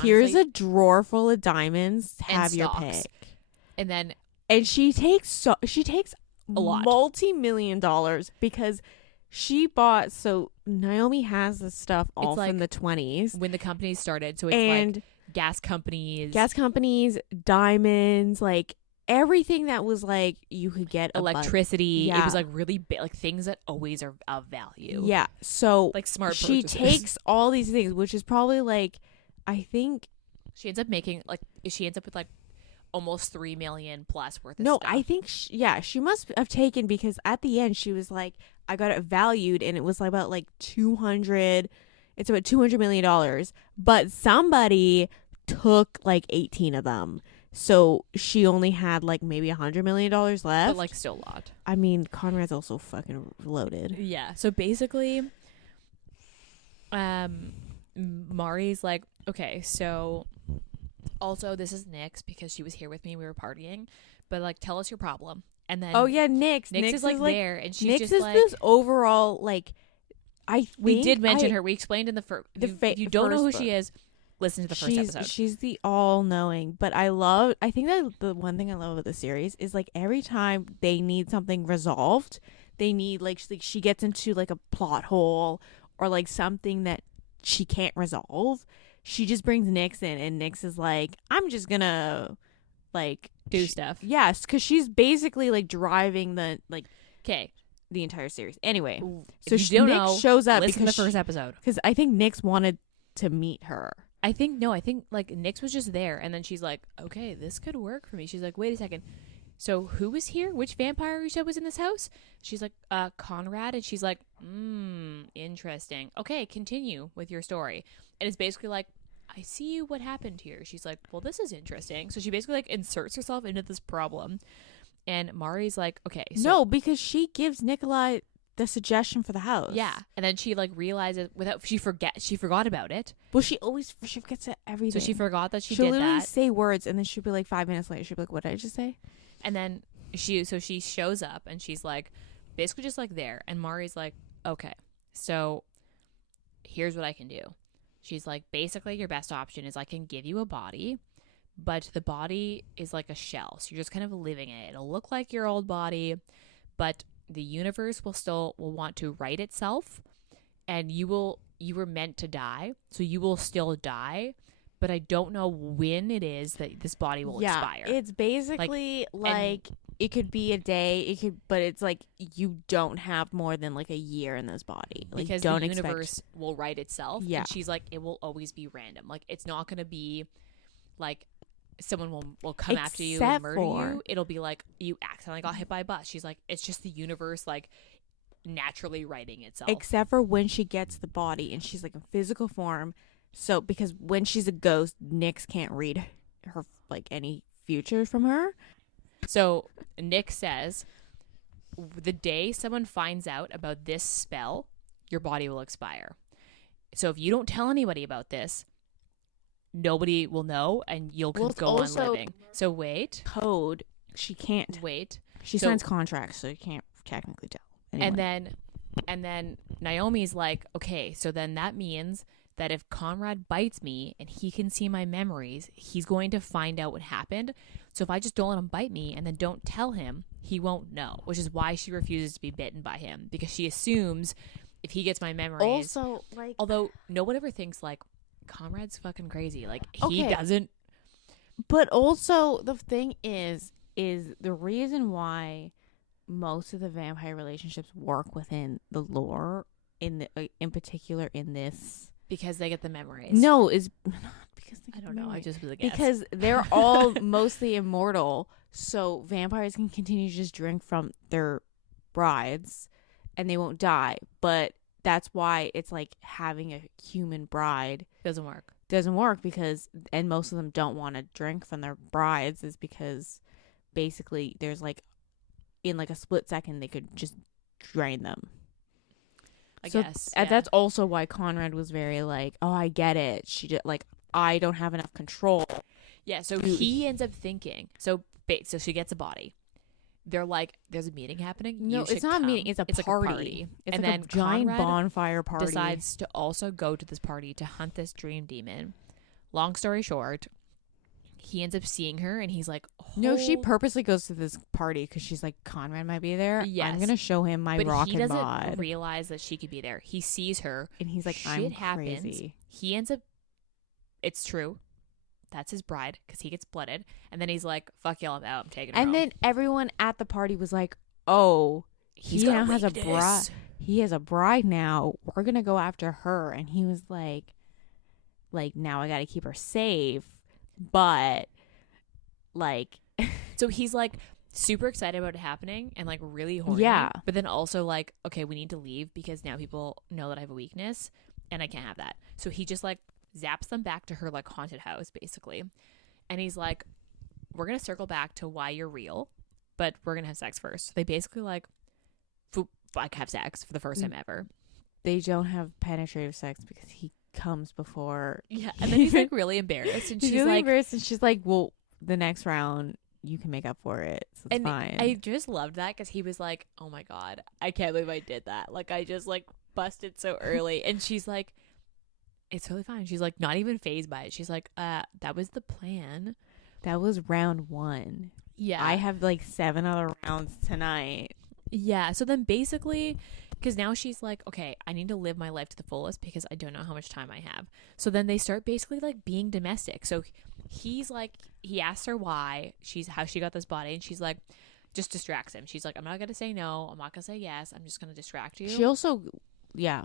Here's honestly- a drawer full of diamonds. And Have your stocks. pick. and then And she takes A lot. multi-million-dollars because she bought. So Naomi has this stuff all like from the 20s, when the companies started, so it's and like gas companies, gas companies, diamonds, like everything that was like you could get a electricity. It Yeah. was like really big, like things that always are of value. Yeah. So Like smart she purchases. takes all these things, which is probably like, I think She ends up making like she ends up with like almost 3 million plus worth of no, stuff. I think she must have taken, because at the end she was like, I got it valued and it was like about like 200. It's about $200 million, but somebody took like 18 of them. So she only had like maybe $100 million left. but like still a lot. I mean, Conrad's also fucking loaded. Yeah. So basically, Mari's like, okay, so also this is Nyx because she was here with me. We were partying, but like, tell us your problem. And then Oh yeah, Nyx. Nyx is like there, and she's Nyx just is like, this overall like. we did mention her. We explained in the first. If you don't know who first she is, listen to the first episode. She's the all-knowing, but I think that the one thing I love about the series is like every time they need something resolved, they need like she gets into like a plot hole or like something that she can't resolve. She just brings Nyx in, and Nyx is like, I'm just gonna like Do stuff. Yes, because she's basically like driving the Okay. the entire series. Anyway, So so if you don't Nyx know, shows up listen to the because first episode. because I think Nyx wanted to meet her. I think like Nyx was just there, and then she's like, okay, this could work for me. She's like, wait a second. So who was here? Which vampire you said was in this house? She's like, Conrad. And she's like, interesting. Okay, continue with your story. And it's basically like, I see what happened here. She's like, well, this is interesting. So she basically like inserts herself into this problem. And Mari's like, okay. So No, because she gives Nikolai the suggestion for the house. yeah. And then she like realizes she forgot about it. Well, she forgets it everything. So she forgot that she She'll did literally that. say words, and then she'll be like 5 minutes later. She'll be like, "What did I just say?" And then she shows up and she's like basically just like there. And Mari's like, okay, so here's what I can do. She's like, basically your best option is I can give you a body, but the body is like a shell. So you're just kind of living in it. It'll look like your old body, but the universe will want to right itself, and you were meant to die. So you will still die, but I don't know when it is that this body will expire. It's basically like it could be a day. But it's like you don't have more than like a year in this body. Like, because don't the expect- universe will right itself. Yeah. And she's like, it will always be random. Like, it's not going to be like someone will come after you and Except murder for- you. It'll be like you accidentally got hit by a bus. She's like, it's just the universe like naturally righting itself. except for when she gets the body and she's like in physical form. So because when she's a ghost, Nyx can't read her like any future from her. So Nick says, the day someone finds out about this spell, your body will expire. So if you don't tell anybody about this, nobody will know, and you'll Well, go on also- living. So wait. Code, she can't. Wait. She So- signs contracts, so you can't technically tell. And then And then Naomi's like, okay, so then that means that if Conrad bites me and he can see my memories, he's going to find out what happened. So if I just don't let him bite me and then don't tell him, he won't know, which is why she refuses to be bitten by him, because she assumes if he gets my memories. Also, like, although no one ever thinks like Conrad's fucking crazy. Like he Okay. doesn't. but also the thing is the reason why most of the vampire relationships work within the lore in particular in this Because they get the memories. no is not because they I get don't know. I married. just was a guess. Because they're all mostly immortal, so vampires can continue to just drink from their brides and they won't die. But that's why it's like having a human bride doesn't work. doesn't work, because and most of them don't want to drink from their brides is because basically there's like in like a split second they could just drain them. I So guess. Yeah. that's also why Conrad was very like, oh, I get it. She just like, I don't have enough control. Yeah, so he ends up thinking. So she gets a body. They're like, there's a meeting happening. No, You should it's not a come. meeting. It's a Like party. a party. It's and like then a giant Conrad bonfire party. decides to also go to this party to hunt this dream demon. Long story short, he ends up seeing her and he's like, No, she purposely goes to this party because she's like, Conrad might be there. Yes. I'm gonna show him my but rock he and doesn't mod. realize that she could be there. He sees her. And he's like, Shit I'm happens. crazy. He ends up. It's true. That's his bride because he gets blooded, and then he's like, "Fuck y'all, I'm out. I'm taking her And home." then everyone at the party was like, oh, He's he got now has a weakness. bride. He has a bride now. We're gonna go after her. And he was like now I gotta keep her safe, but like, So he's like super excited about it happening and like really horny. Yeah. But then also like, okay, we need to leave because now people know that I have a weakness and I can't have that. So he just like zaps them back to her like haunted house basically. And he's like, we're going to circle back to why you're real, but we're going to have sex first. So they basically like have sex for the first time ever. they don't have penetrative sex because he comes before. Yeah. And then he's like really embarrassed and She's she's really like, embarrassed, and she's like, well, the next round you can make up for it, so it's and fine. I just loved that because he was like, oh my God, I can't believe I did that. Like, I just like busted so early. And she's like, it's totally fine. She's like, not even phased by it. She's like, that was the plan. That was round 1. Yeah. I have like 7 other rounds tonight. Yeah. So then basically, because now she's like, okay, I need to live my life to the fullest because I don't know how much time I have. So then they start basically like being domestic. So he's like, he asks her how she got this body, and she's like, just distracts him. She's like, I'm not gonna say no, I'm not gonna say yes, I'm just gonna distract you. She also, yeah,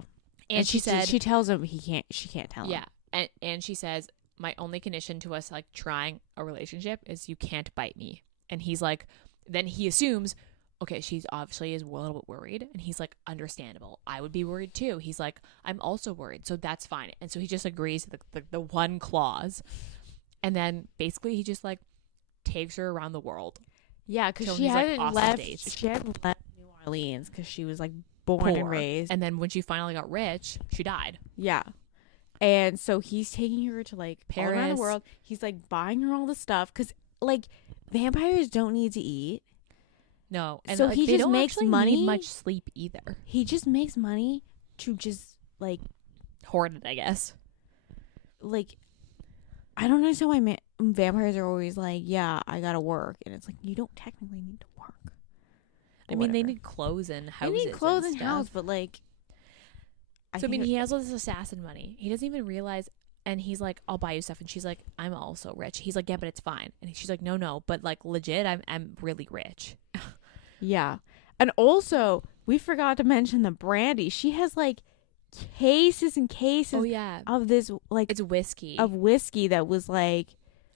and she said, she tells him she can't tell him. yeah, and she says, my only condition to us like trying a relationship is you can't bite me. And he's like, then he assumes, okay, she's obviously is a little bit worried, and he's like, understandable. I would be worried too. He's like, I'm also worried, so that's fine. And so he just agrees to the one clause, and then basically he just like takes her around the world. Yeah, because Till she these, like, hadn't awesome left. dates. She hadn't left New Orleans because she was like born and Poor. raised. And then when she finally got rich, she died. Yeah. And so he's taking her to like Paris. all around the world. He's like buying her all the stuff because like vampires don't need to eat. No, and So like, he they just don't makes actually money? need much sleep either. He just makes money to just like Hoard it, I guess. I don't understand why vampires are always like, yeah, I gotta work, and it's like you don't technically need to work. I mean, they need clothes and they houses. need clothes and stuff. house, but like, So I mean, he has all this assassin money. He doesn't even realize, and he's like, "I'll buy you stuff," and she's like, "I'm also rich." He's like, "Yeah, but it's fine," and she's like, "No, but like legit, I'm really rich." yeah, and also we forgot to mention the brandy. She has like cases and cases Oh yeah, of this like it's whiskey. of whiskey that was like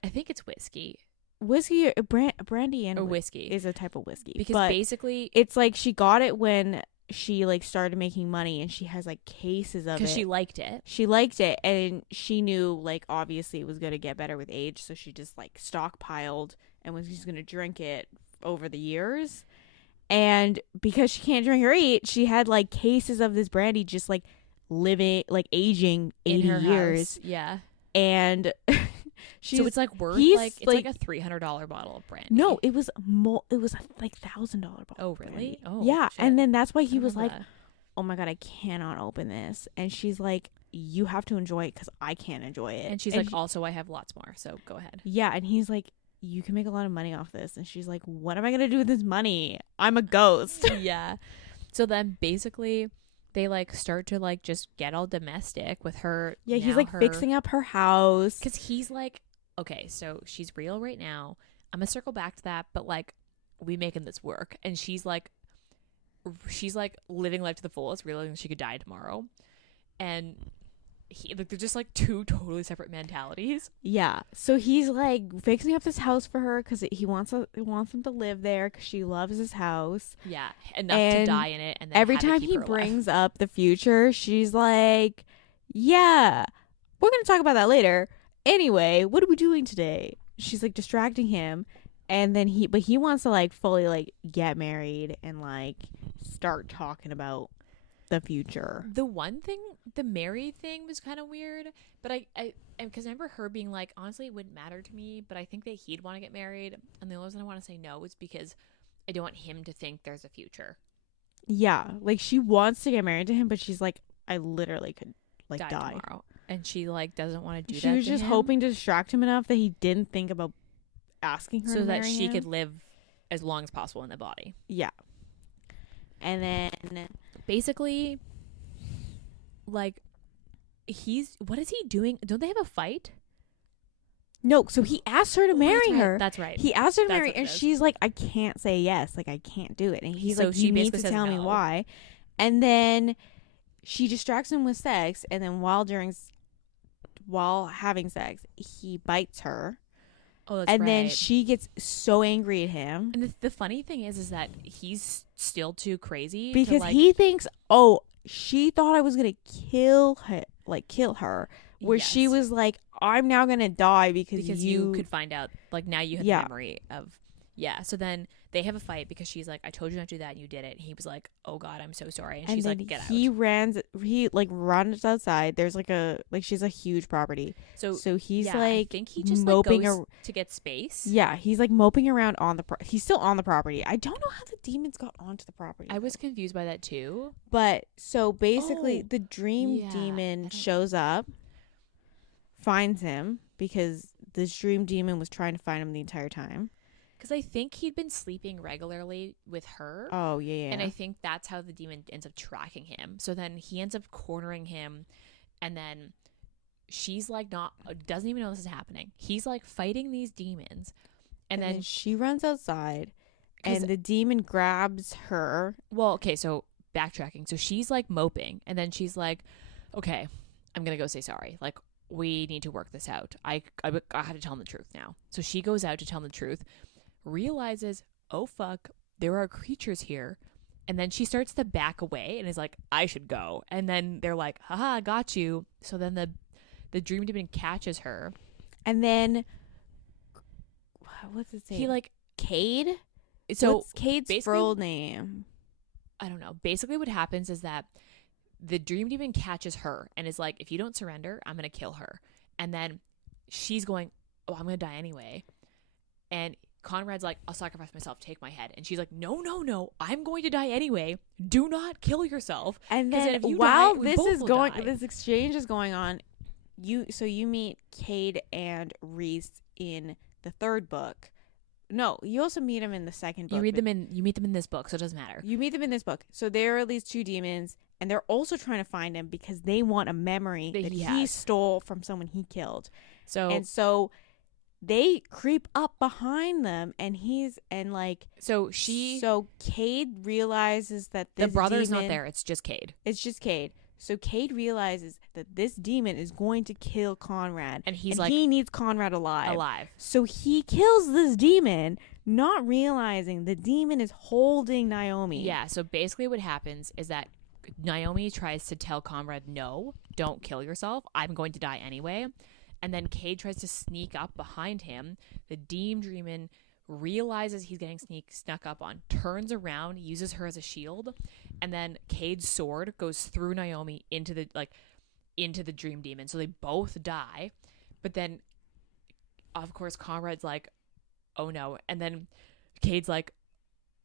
I think it's whiskey whiskey or brandy and or whiskey is a type of whiskey because but basically it's like she got it when she like started making money, and she has like cases of it because she liked it. she liked it, and she knew like obviously it was going to get better with age, so she just like stockpiled and was just going to drink it over the years. And because she can't drink or eat, she had like cases of this brandy just like living like aging 80 In her years house. Yeah. and So it's like worth he's, like it's like a $300 bottle of brandy. no, it was like $1,000 bottle. Oh of really? brandy. Oh yeah, shit. and then that's why I he don't was remember like, that. oh my God, I cannot open this. And she's like, you have to enjoy it because I can't enjoy it. And she's like, also, I have lots more, so go ahead. Yeah, and he's like, you can make a lot of money off this. And she's like, what am I going to do with this money? I'm a ghost. Yeah. So then basically they like start to like just get all domestic with her. Yeah, he's like fixing up her house. Because he's like, okay, so she's real right now. I'm going to circle back to that, but like, we making this work. And she's like living life to the fullest, realizing she could die tomorrow. And they're just like two totally separate mentalities. Yeah, so he's like fixing up this house for her because he wants him to live there because she loves his house. Yeah, enough to die in it. And then every time he brings up the future, she's like, yeah, we're gonna talk about that later. Anyway, what are we doing today? She's like distracting him, and then he wants to like fully like get married and like start talking about the future. The one thing, the married thing was kind of weird, but I because I remember her being like, honestly, it wouldn't matter to me, but I think that he'd want to get married, and the only reason I want to say no is because I don't want him to think there's a future. Yeah, like she wants to get married to him, but she's like, I literally could like die tomorrow, and she like doesn't want to do that. She was just hoping to distract him enough that he didn't think about asking her so to that marry she him. could live as long as possible in the body. Yeah, and then basically, like, what is he doing? Don't they have a fight? No, so he asked her to marry her. That's right. He asked her to marry, and she's like, I can't say yes. Like, I can't do it. And he's so like, you need to tell me why. And then she distracts him with sex, and then while having sex, he bites her. Oh, that's right. And then she gets so angry at him. And the funny thing is that he's still too crazy because to, like, he thinks, oh, she thought I was gonna kill her. Where yes. she was like, I'm now gonna die because you could find out. Like, now you have the memory of. Yeah. So then they have a fight because she's like, I told you not to do that, and you did it. And he was like, oh God, I'm so sorry. And she's like, get out. He runs outside. There's she's a huge property. So he's I think he just moping goes to get space. Yeah, he's like moping around on the he's still on the property. I don't know how the demons got onto the property. I was confused by that too. But so basically the dream demon shows up, finds him because this dream demon was trying to find him the entire time. Because I think he'd been sleeping regularly with her. Oh, yeah. And I think that's how the demon ends up tracking him. So then he ends up cornering him. And then she's like doesn't even know this is happening. He's like fighting these demons. And then she runs outside. And the demon grabs her. Well, okay, so backtracking. So she's like moping. And then she's like, okay, I'm going to go say sorry. Like, we need to work this out. I have to tell him the truth now. So she goes out to tell him the truth. Realizes, oh fuck, there are creatures here, and then she starts to back away and is like, I should go. And then they're like, haha, got you. So then the dream demon catches her, and then what's his name? He like Cade. So what's Cade's full name? I don't know. Basically, what happens is that the dream demon catches her and is like, if you don't surrender, I'm gonna kill her. And then she's going, oh, I'm gonna die anyway. And Conrad's like, I'll sacrifice myself, take my head. And she's like, no, I'm going to die anyway. Do not kill yourself. And then while this exchange is going on, you meet Cade and Reese in the third book. No, you also meet him in the second book. You meet them in this book, so it doesn't matter. You meet them in this book. So there are these two demons, and they're also trying to find him because they want a memory that he stole from someone he killed. So they creep up behind them, and so Cade realizes that the brother's not there. It's just Cade. So Cade realizes that this demon is going to kill Conrad, and he needs Conrad alive. So he kills this demon, not realizing the demon is holding Naomi. Yeah. So basically, what happens is that Naomi tries to tell Conrad, "No, don't kill yourself. I'm going to die anyway." And then Cade tries to sneak up behind him. The demon realizes he's getting snuck up on, turns around, uses her as a shield, and then Cade's sword goes through Naomi into the dream demon. So they both die. But then, of course, Conrad's like, oh no. And then Cade's like,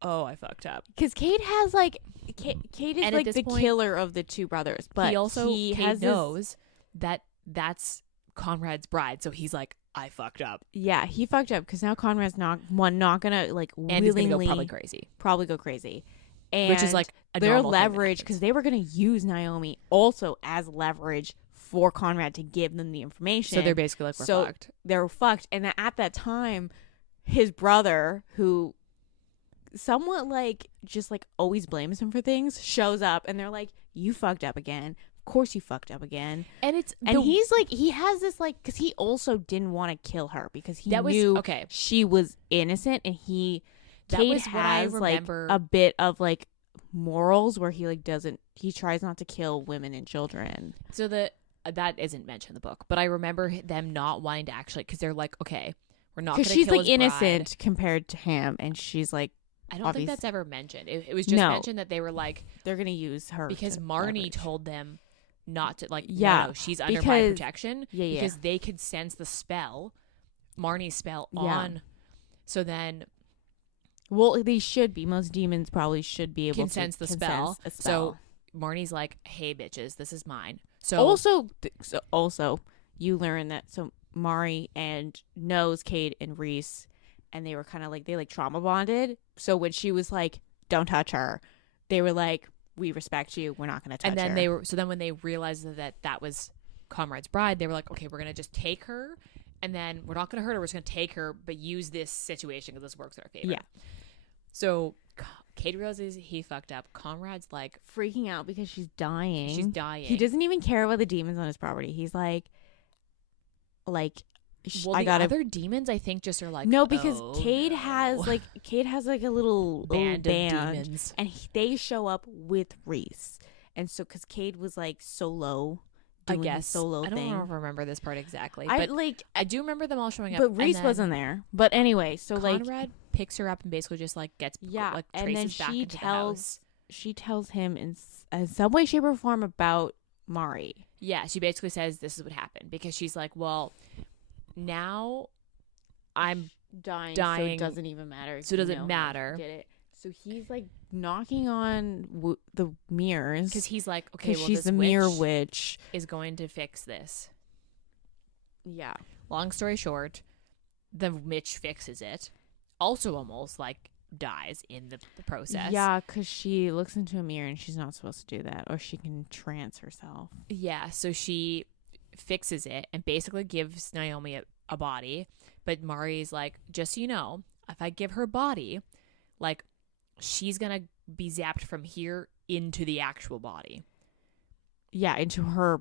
oh, I fucked up. Because Cade has like Cade is And at like this the point, killer of the two brothers, but he also has knows that that's Conrad's bride, so he's like, I fucked up. Yeah, he fucked up because now Conrad's not gonna like And he's willingly gonna go probably go crazy, and which is like their leverage because they were gonna use Naomi also as leverage for Conrad to give them the information. So they're basically like, we're fucked. They're fucked, and at that time, his brother, who somewhat like just like always blames him for things, shows up, and they're like, "You fucked up again. Of course you fucked up again." And he's like, he has this like, because he also didn't want to kill her because he knew she was innocent, and Cade has like a bit of like morals where he like he tries not to kill women and children. So that isn't mentioned in the book, but I remember them not wanting to actually, because they're like, okay, we're not going to kill she's like his innocent bride. compared to him, and she's like, I don't think that's ever mentioned. It was just mentioned that they were like, they're going to use her because Marnie leverage. told them not to, like, yeah, no, she's under my protection, because they could sense the spell, Marnie's spell on. So then, well, they should be. Most demons probably should be able to sense the spell. So Marnie's like, hey, bitches, this is mine. So also, you learn that Mari knows Cade and Reese, and they were kind of like, they like trauma bonded. So when she was like, don't touch her, they were like, we respect you, we're not going to touch her. And then then when they realized that was Conrad's bride, they were like, okay, we're going to just take her, and then we're not going to hurt her, we're just going to take her, but use this situation because this works in our favor. Yeah. So Cade realizes he fucked up. Conrad's like freaking out because she's dying. He doesn't even care about the demons on his property. He's like, well, the other demons, I think, just are like, no, because Cade has like a little band of demons, and they show up with Reese, and so because Cade was like solo. I guess I don't remember this part exactly. I do remember them all showing up, but Reese wasn't there. But anyway, so Conrad picks her up and basically just like gets and then she tells him in some way, shape, or form about Mari. Yeah, she basically says this is what happened because she's like, well, now I'm dying, so it doesn't even matter. So it doesn't matter. Did it? So he's like knocking on the mirrors because he's like, okay, well, she's the mirror witch is going to fix this. Yeah. Long story short, the witch fixes it. Also, almost like dies in the process. Yeah, because she looks into a mirror and she's not supposed to do that, or she can trance herself. Yeah, so she fixes it and basically gives Naomi a body, but Mari's like, just so you know, if I give her body, like, she's gonna be zapped from here into the actual body. Yeah, into her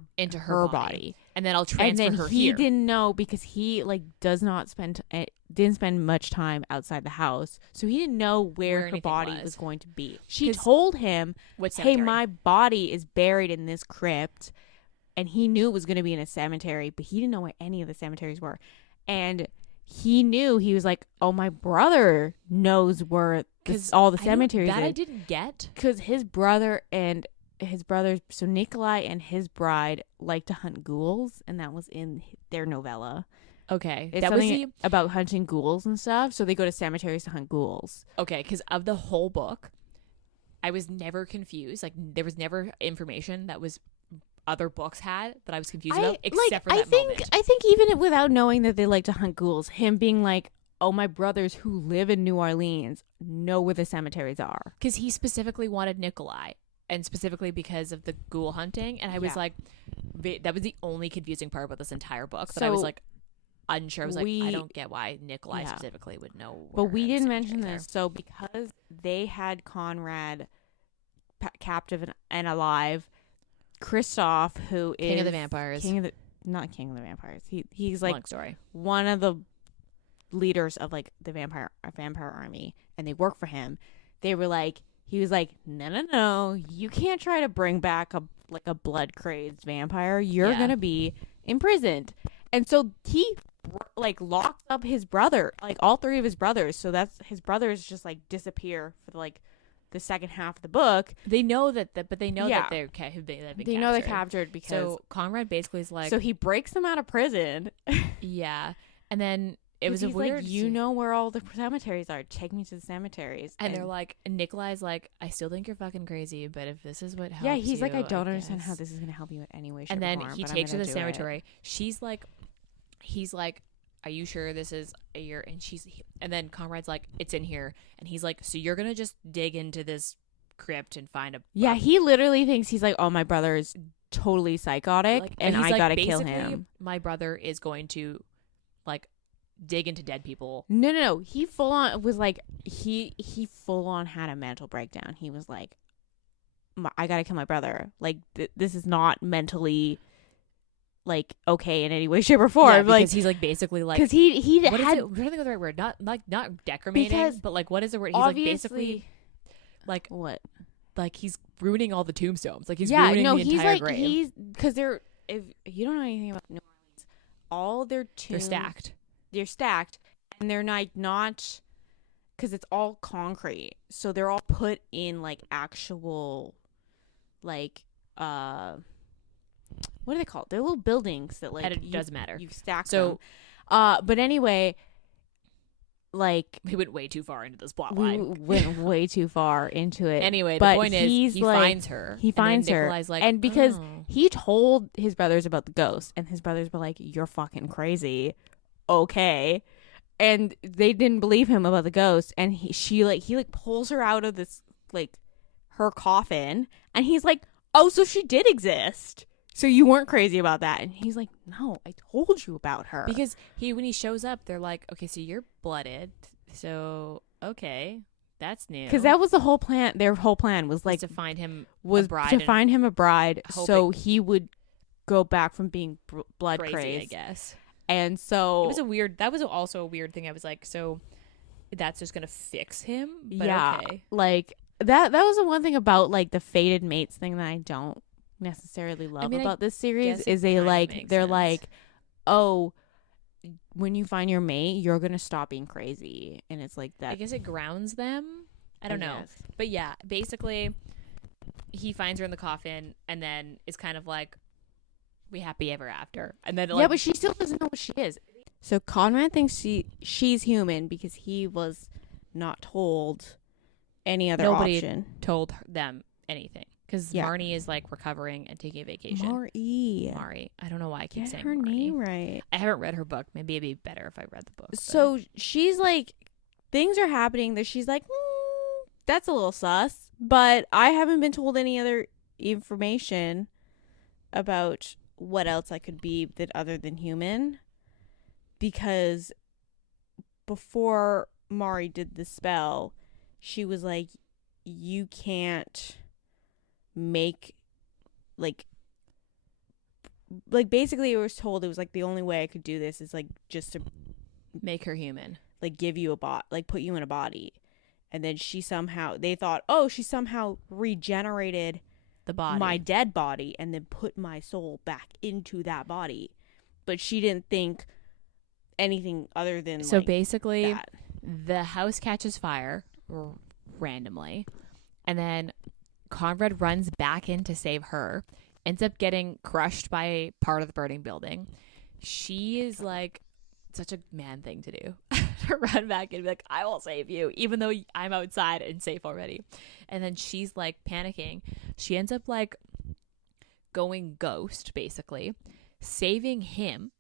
body. And then I'll transfer her here. And then he didn't know because he like didn't spend much time outside the house, so he didn't know where her body was going to be. She told him, "Hey, my body is buried in this crypt," and he knew it was going to be in a cemetery, but he didn't know where any of the cemeteries were. And he knew, he was like, oh, my brother knows where all the cemeteries are. I didn't get. Because his brothers, so Nikolai and his bride like to hunt ghouls, and that was in their novella. Okay. It's something about hunting ghouls and stuff, so they go to cemeteries to hunt ghouls. Okay, because of the whole book, I was never confused. Like, there was never information that was other books had that I was confused about, except for that moment. I think even without knowing that they like to hunt ghouls, him being like, oh, my brothers who live in New Orleans know where the cemeteries are. Because he specifically wanted Nikolai, and specifically because of the ghoul hunting. And I was like, that was the only confusing part about this entire book. That I was like, unsure. I was like, I don't get why Nikolai specifically would know. But we didn't mention this. So because they had Conrad captive and alive, Kristoff, who is King of the Vampires, not King of the Vampires. He's like long story. One of the leaders of like the vampire army, and they work for him. They were like, he was like, no, you can't try to bring back a blood crazed vampire. You're gonna be imprisoned. And so he like locks up his brother, like all three of his brothers. So that's his brothers just like disappear for like the second half of the book. They know that that they've been captured. They know they're captured because so Conrad basically is like, so he breaks them out of prison. Yeah, and then it was a he's weird. like, you know where all the cemeteries are. Take me to the cemeteries. And they're like, Nikolai's like, I still think you're fucking crazy, but if this is what helps, yeah, he's like, I you, don't understand how guess." this is gonna help you in any way, shape, And or then form. he But I'm takes her gonna to the do it. cemetery. He's like, are you sure this is a year? And then Conrad's like, it's in here. And he's like, so you're gonna just dig into this crypt and find a Yeah, he literally thinks he's like, oh, my brother is totally psychotic, like, and he's I like, gotta kill basically, him. My brother is going to like dig into dead people. No. He full on was like, he full on had a mental breakdown. He was like, I gotta kill my brother. Like this is not mentally like okay in any way, shape, or form. Yeah, because like he's like basically like, because he what had is it? I'm trying to think of the right word. Not decremating, because but like what is the word? He's like obviously basically like what? like he's ruining all the tombstones. Like he's Yeah, ruining no, the he's entire like grave. he's because they're if you don't know anything about New Orleans, all their They're tombs stacked. they're stacked, and they're not because it's all concrete, so they're all put in like actual like what are they called? They're little buildings that like And it doesn't matter. You stack So them. But anyway, like we went way too far into this plot we line. went way too far into it. Anyway, but the point is, he like, finds her. He finds her, Nikolai's like, and because oh. he told his brothers about the ghost, and his brothers were like, "You're fucking crazy." Okay. And they didn't believe him about the ghost, and he pulls her out of this like her coffin, and he's like, "Oh, so she did exist. So you weren't crazy about that." And he's like, "No, I told you about her." Because when he shows up, they're like, "Okay, so you're blooded. So okay, that's new." Because that was the whole plan. Their whole plan was like to find him was a bride to find him a bride, so he would go back from being blood crazy, I guess. And so it was that was also a weird thing. I was like, so that's just gonna fix him? But yeah, okay. like that was the one thing about like the fated mates thing that I don't necessarily love about this series is they're like, oh, when you find your mate, you're gonna stop being crazy, and it's like that. I guess it grounds them. I don't know, but yeah, basically, he finds her in the coffin, and then is kind of like, "We happy ever after." And then yeah, but she still doesn't know what she is. So Conrad thinks she's human because he was not told any other option. Told them anything. Because Marnie is like recovering and taking a vacation. Mari. I don't know why I keep saying her Marnie. name right. I haven't read her book. Maybe it'd be better if I read the book. So she's like, things are happening that she's like, that's a little sus. But I haven't been told any other information about what else I could be that other than human. Because before Mari did the spell, she was like, you can't make like basically it was told it was like the only way I could do this is like just to make her human, like give you a like put you in a body. And then they thought, she somehow regenerated the body, my dead body, and then put my soul back into that body. But she didn't think anything other than so like, basically that. The house catches fire randomly, and then Conrad runs back in to save her, ends up getting crushed by part of the burning building. She is like, such a man thing to do, to run back and be like, I will save you, even though I'm outside and safe already. And then she's like panicking. She ends up like going ghost, basically, saving him.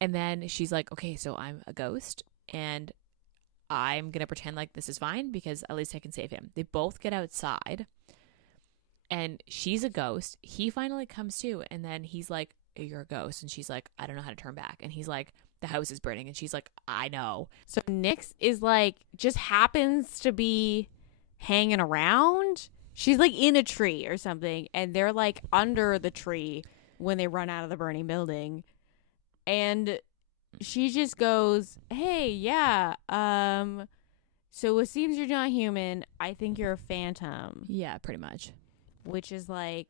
And then she's like, okay, so I'm a ghost and I'm going to pretend like this is fine because at least I can save him. They both get outside. And she's a ghost. He finally comes to, and then he's like, you're a ghost. And she's like, I don't know how to turn back. And he's like, the house is burning. And she's like, I know. So Nyx is like, just happens to be hanging around. She's like in a tree or something. And they're like under the tree when they run out of the burning building. And she just goes, hey, yeah, so it seems you're not human. I think you're a phantom. Yeah, pretty much. Which is like,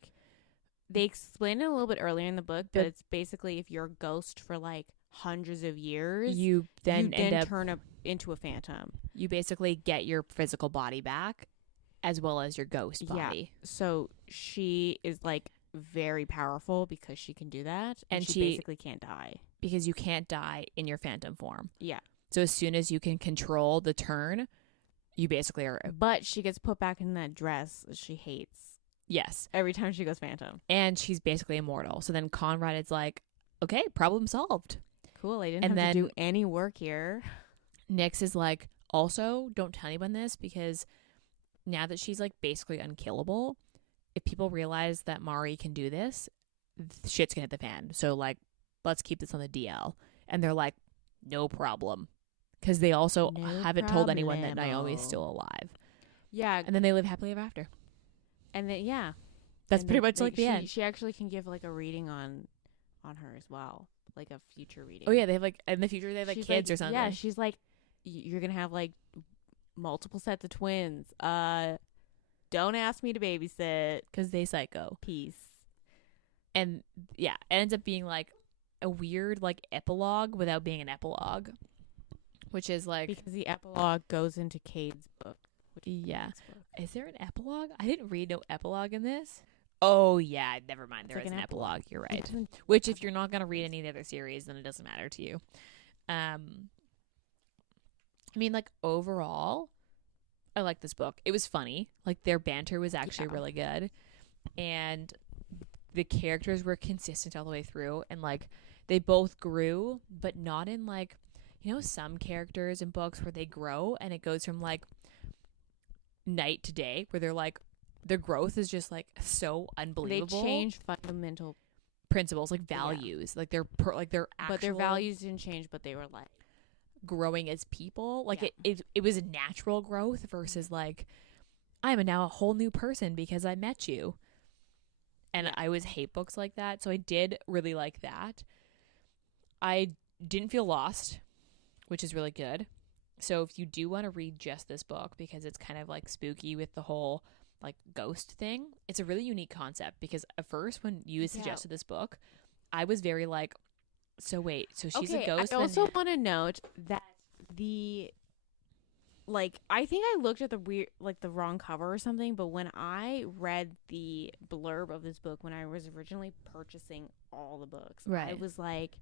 they explain it a little bit earlier in the book, but it's basically if you're a ghost for like hundreds of years, you then turn into a phantom. You basically get your physical body back as well as your ghost body. Yeah. So she is like very powerful because she can do that, and she basically can't die. because you can't die in your phantom form. Yeah. So as soon as you can control the turn, you basically are. But she gets put back in that dress she hates. Yes. Every time she goes phantom. And she's basically immortal. So then Conrad is like, okay, problem solved. Cool. I didn't have to do any work here. Nyx is like, also, don't tell anyone this, because now that she's like basically unkillable, if people realize that Mari can do this, shit's gonna hit the fan. So like, let's keep this on the DL. And they're like, no problem. Because they also haven't told anyone that Naomi's still alive. Yeah. And then they live happily ever after. And then, yeah. That's pretty much like the end. She actually can give like a reading on her as well. Like a future reading. Oh, yeah. They have like, in the future, they have like kids or something. Yeah. She's like, you're going to have like multiple sets of twins. Don't ask me to babysit. Because they psycho. Peace. And yeah, it ends up being like a weird like epilogue without being an epilogue. Which is like, because the epilogue goes into Cade's book. Yeah. Is there an epilogue? I didn't read no epilogue in this. Oh, yeah. Never mind. There is an epilogue. You're right. Which, if you're not going to read any of the other series, then it doesn't matter to you. I mean, like, overall, I like this book. It was funny. Like, their banter was actually really good. And the characters were consistent all the way through. And, like, they both grew, but not in, like, you know, some characters in books where they grow and it goes from, like, night to day, where they're, like, their growth is just, like, so unbelievable. They change fundamental principles, like, values. Yeah. Like, their actual... But their values didn't change, but they were, like... growing as people. Like, it was a natural growth versus, like, I'm now a whole new person because I met you. And I always hate books like that, so I did really like that. I didn't feel lost, which is really good. So if you do want to read just this book, because it's kind of like spooky with the whole like ghost thing, it's a really unique concept. Because at first, when you suggested this book, I was very like, so wait, so she's a ghost? I also want to note that I think I looked at the wrong cover or something, but when I read the blurb of this book when I was originally purchasing all the books, I was like,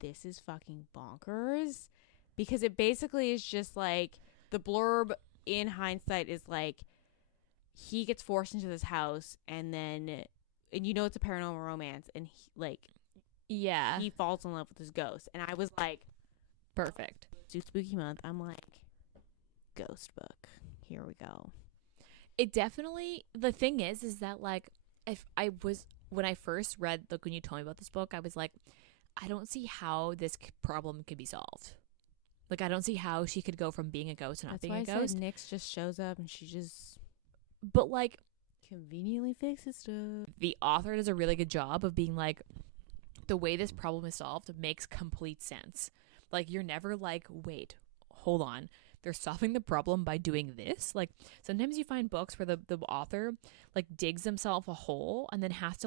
this is fucking bonkers. Because it basically is just like, the blurb in hindsight is like, he gets forced into this house and you know it's a paranormal romance, and he falls in love with his ghost. And I was like, perfect. Do spooky month. I'm like, ghost book. Here we go. It definitely, the thing is that like, when I first read, like when you told me about this book, I was like, I don't see how this problem could be solved. Like, I don't see how she could go from being a ghost to not being a ghost. That's why I said Nyx just shows up and she just... But, like... conveniently fixes stuff. The author does a really good job of being like, the way this problem is solved makes complete sense. Like, you're never like, wait, hold on. They're solving the problem by doing this? Like, sometimes you find books where the author, like, digs himself a hole and then has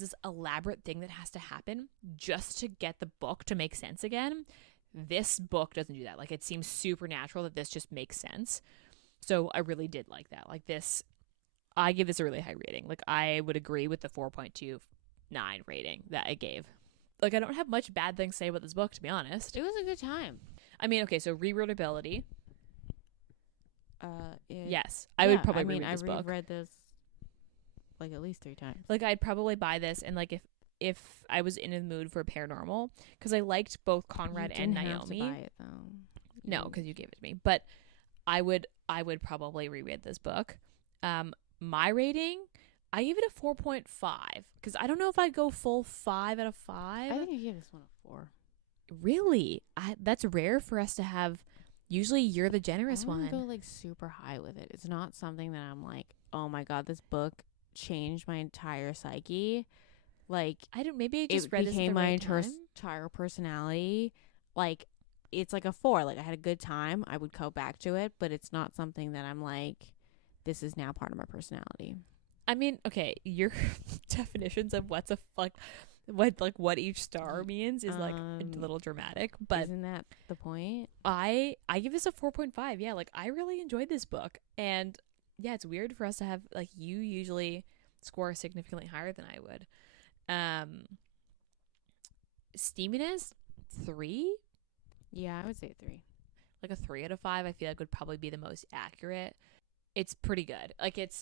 this elaborate thing that has to happen just to get the book to make sense again. This book doesn't do that. Like, it seems supernatural that this just makes sense. So I really did like that. Like, this, I give this a really high rating. Like, I would agree with the 4.29 rating that I gave. Like, I don't have much bad things to say about this book, to be honest. It was a good time. I mean, okay, so rereadability. Yes, I would probably reread this book. I've read this like at least 3 times. Like, I'd probably buy this, and like if I was in a mood for paranormal, because I liked both Conrad and Naomi. Have to buy it, though. No, because you gave it to me. But I would probably reread this book. My rating, I give it a 4.5 because I don't know if I'd go full 5 out of 5. I think I gave this one a 4. Really? That's rare for us to have. Usually you're the generous one. I go like super high with it. It's not something that I'm like, oh my god, this book changed my entire psyche. Like, I don't. Maybe I just read this at the right time. Entire personality. Like, it's like a 4. Like, I had a good time. I would go back to it, but it's not something that I'm like, this is now part of my personality. I mean, okay, your definitions of what each star means is like a little dramatic, but isn't that the point? I give this a 4.5. Yeah, like, I really enjoyed this book, and yeah, it's weird for us to have, like, you usually score significantly higher than I would. steaminess, 3. Yeah, I would say 3. Like a 3 out of 5, I feel like would probably be the most accurate. It's pretty good. Like it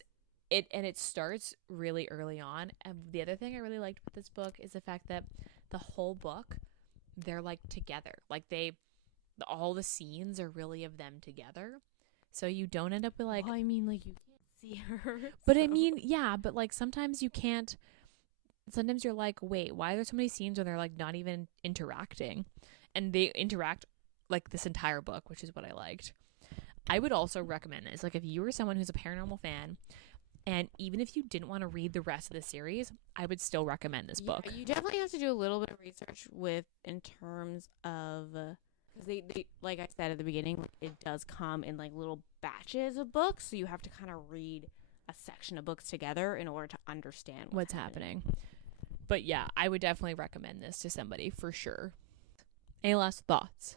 starts really early on. And the other thing I really liked with this book is the fact that the whole book, they're like together. Like all the scenes are really of them together. So you don't end up with like, well, I mean, like, you can't see her. but I mean, yeah, but like sometimes you can't, sometimes you're like, wait, why are there so many scenes where they're like not even interacting? And they interact like this entire book, which is what I liked. I would also recommend this. Like if you were someone who's a paranormal fan, and even if you didn't want to read the rest of the series, I would still recommend this book. You definitely have to do a little bit of research in terms of, because they like I said at the beginning, it does come in like little batches of books, so you have to kind of read a section of books together in order to understand what's happening. But yeah, I would definitely recommend this to somebody for sure. Any last thoughts?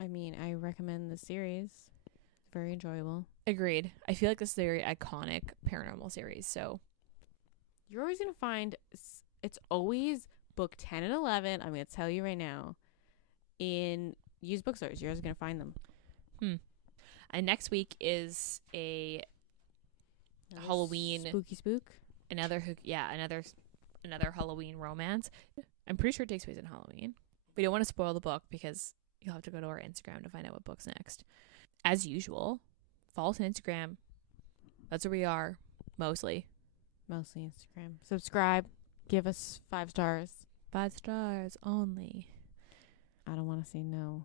I mean, I recommend the series. It's very enjoyable. Agreed. I feel like this is a very iconic paranormal series, so you're always going to find, it's always book 10 and 11, I'm going to tell you right now, in used bookstores. You're always going to find them. And next week is a Halloween spooky spook. Another Halloween romance. I'm pretty sure it takes place in Halloween. We don't want to spoil the book because you'll have to go to our Instagram to find out what book's next. As usual, follow us on Instagram. That's where we are, mostly. Mostly Instagram. Subscribe. Give us 5 stars. 5 stars only. I don't want to say no.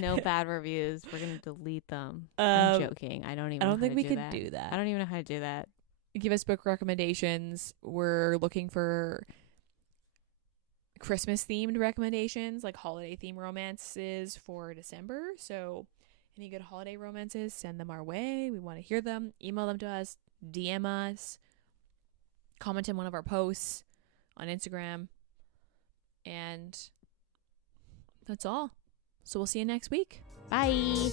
No bad reviews. We're going to delete them. I'm joking. I don't think we can do that. I don't even know how to do that. Give us book recommendations. We're looking for Christmas themed recommendations, like holiday themed romances for December. So any good holiday romances, send them our way. We want to hear them. Email them to us, DM us, comment in one of our posts on Instagram, and that's all. So we'll see you next week. Bye.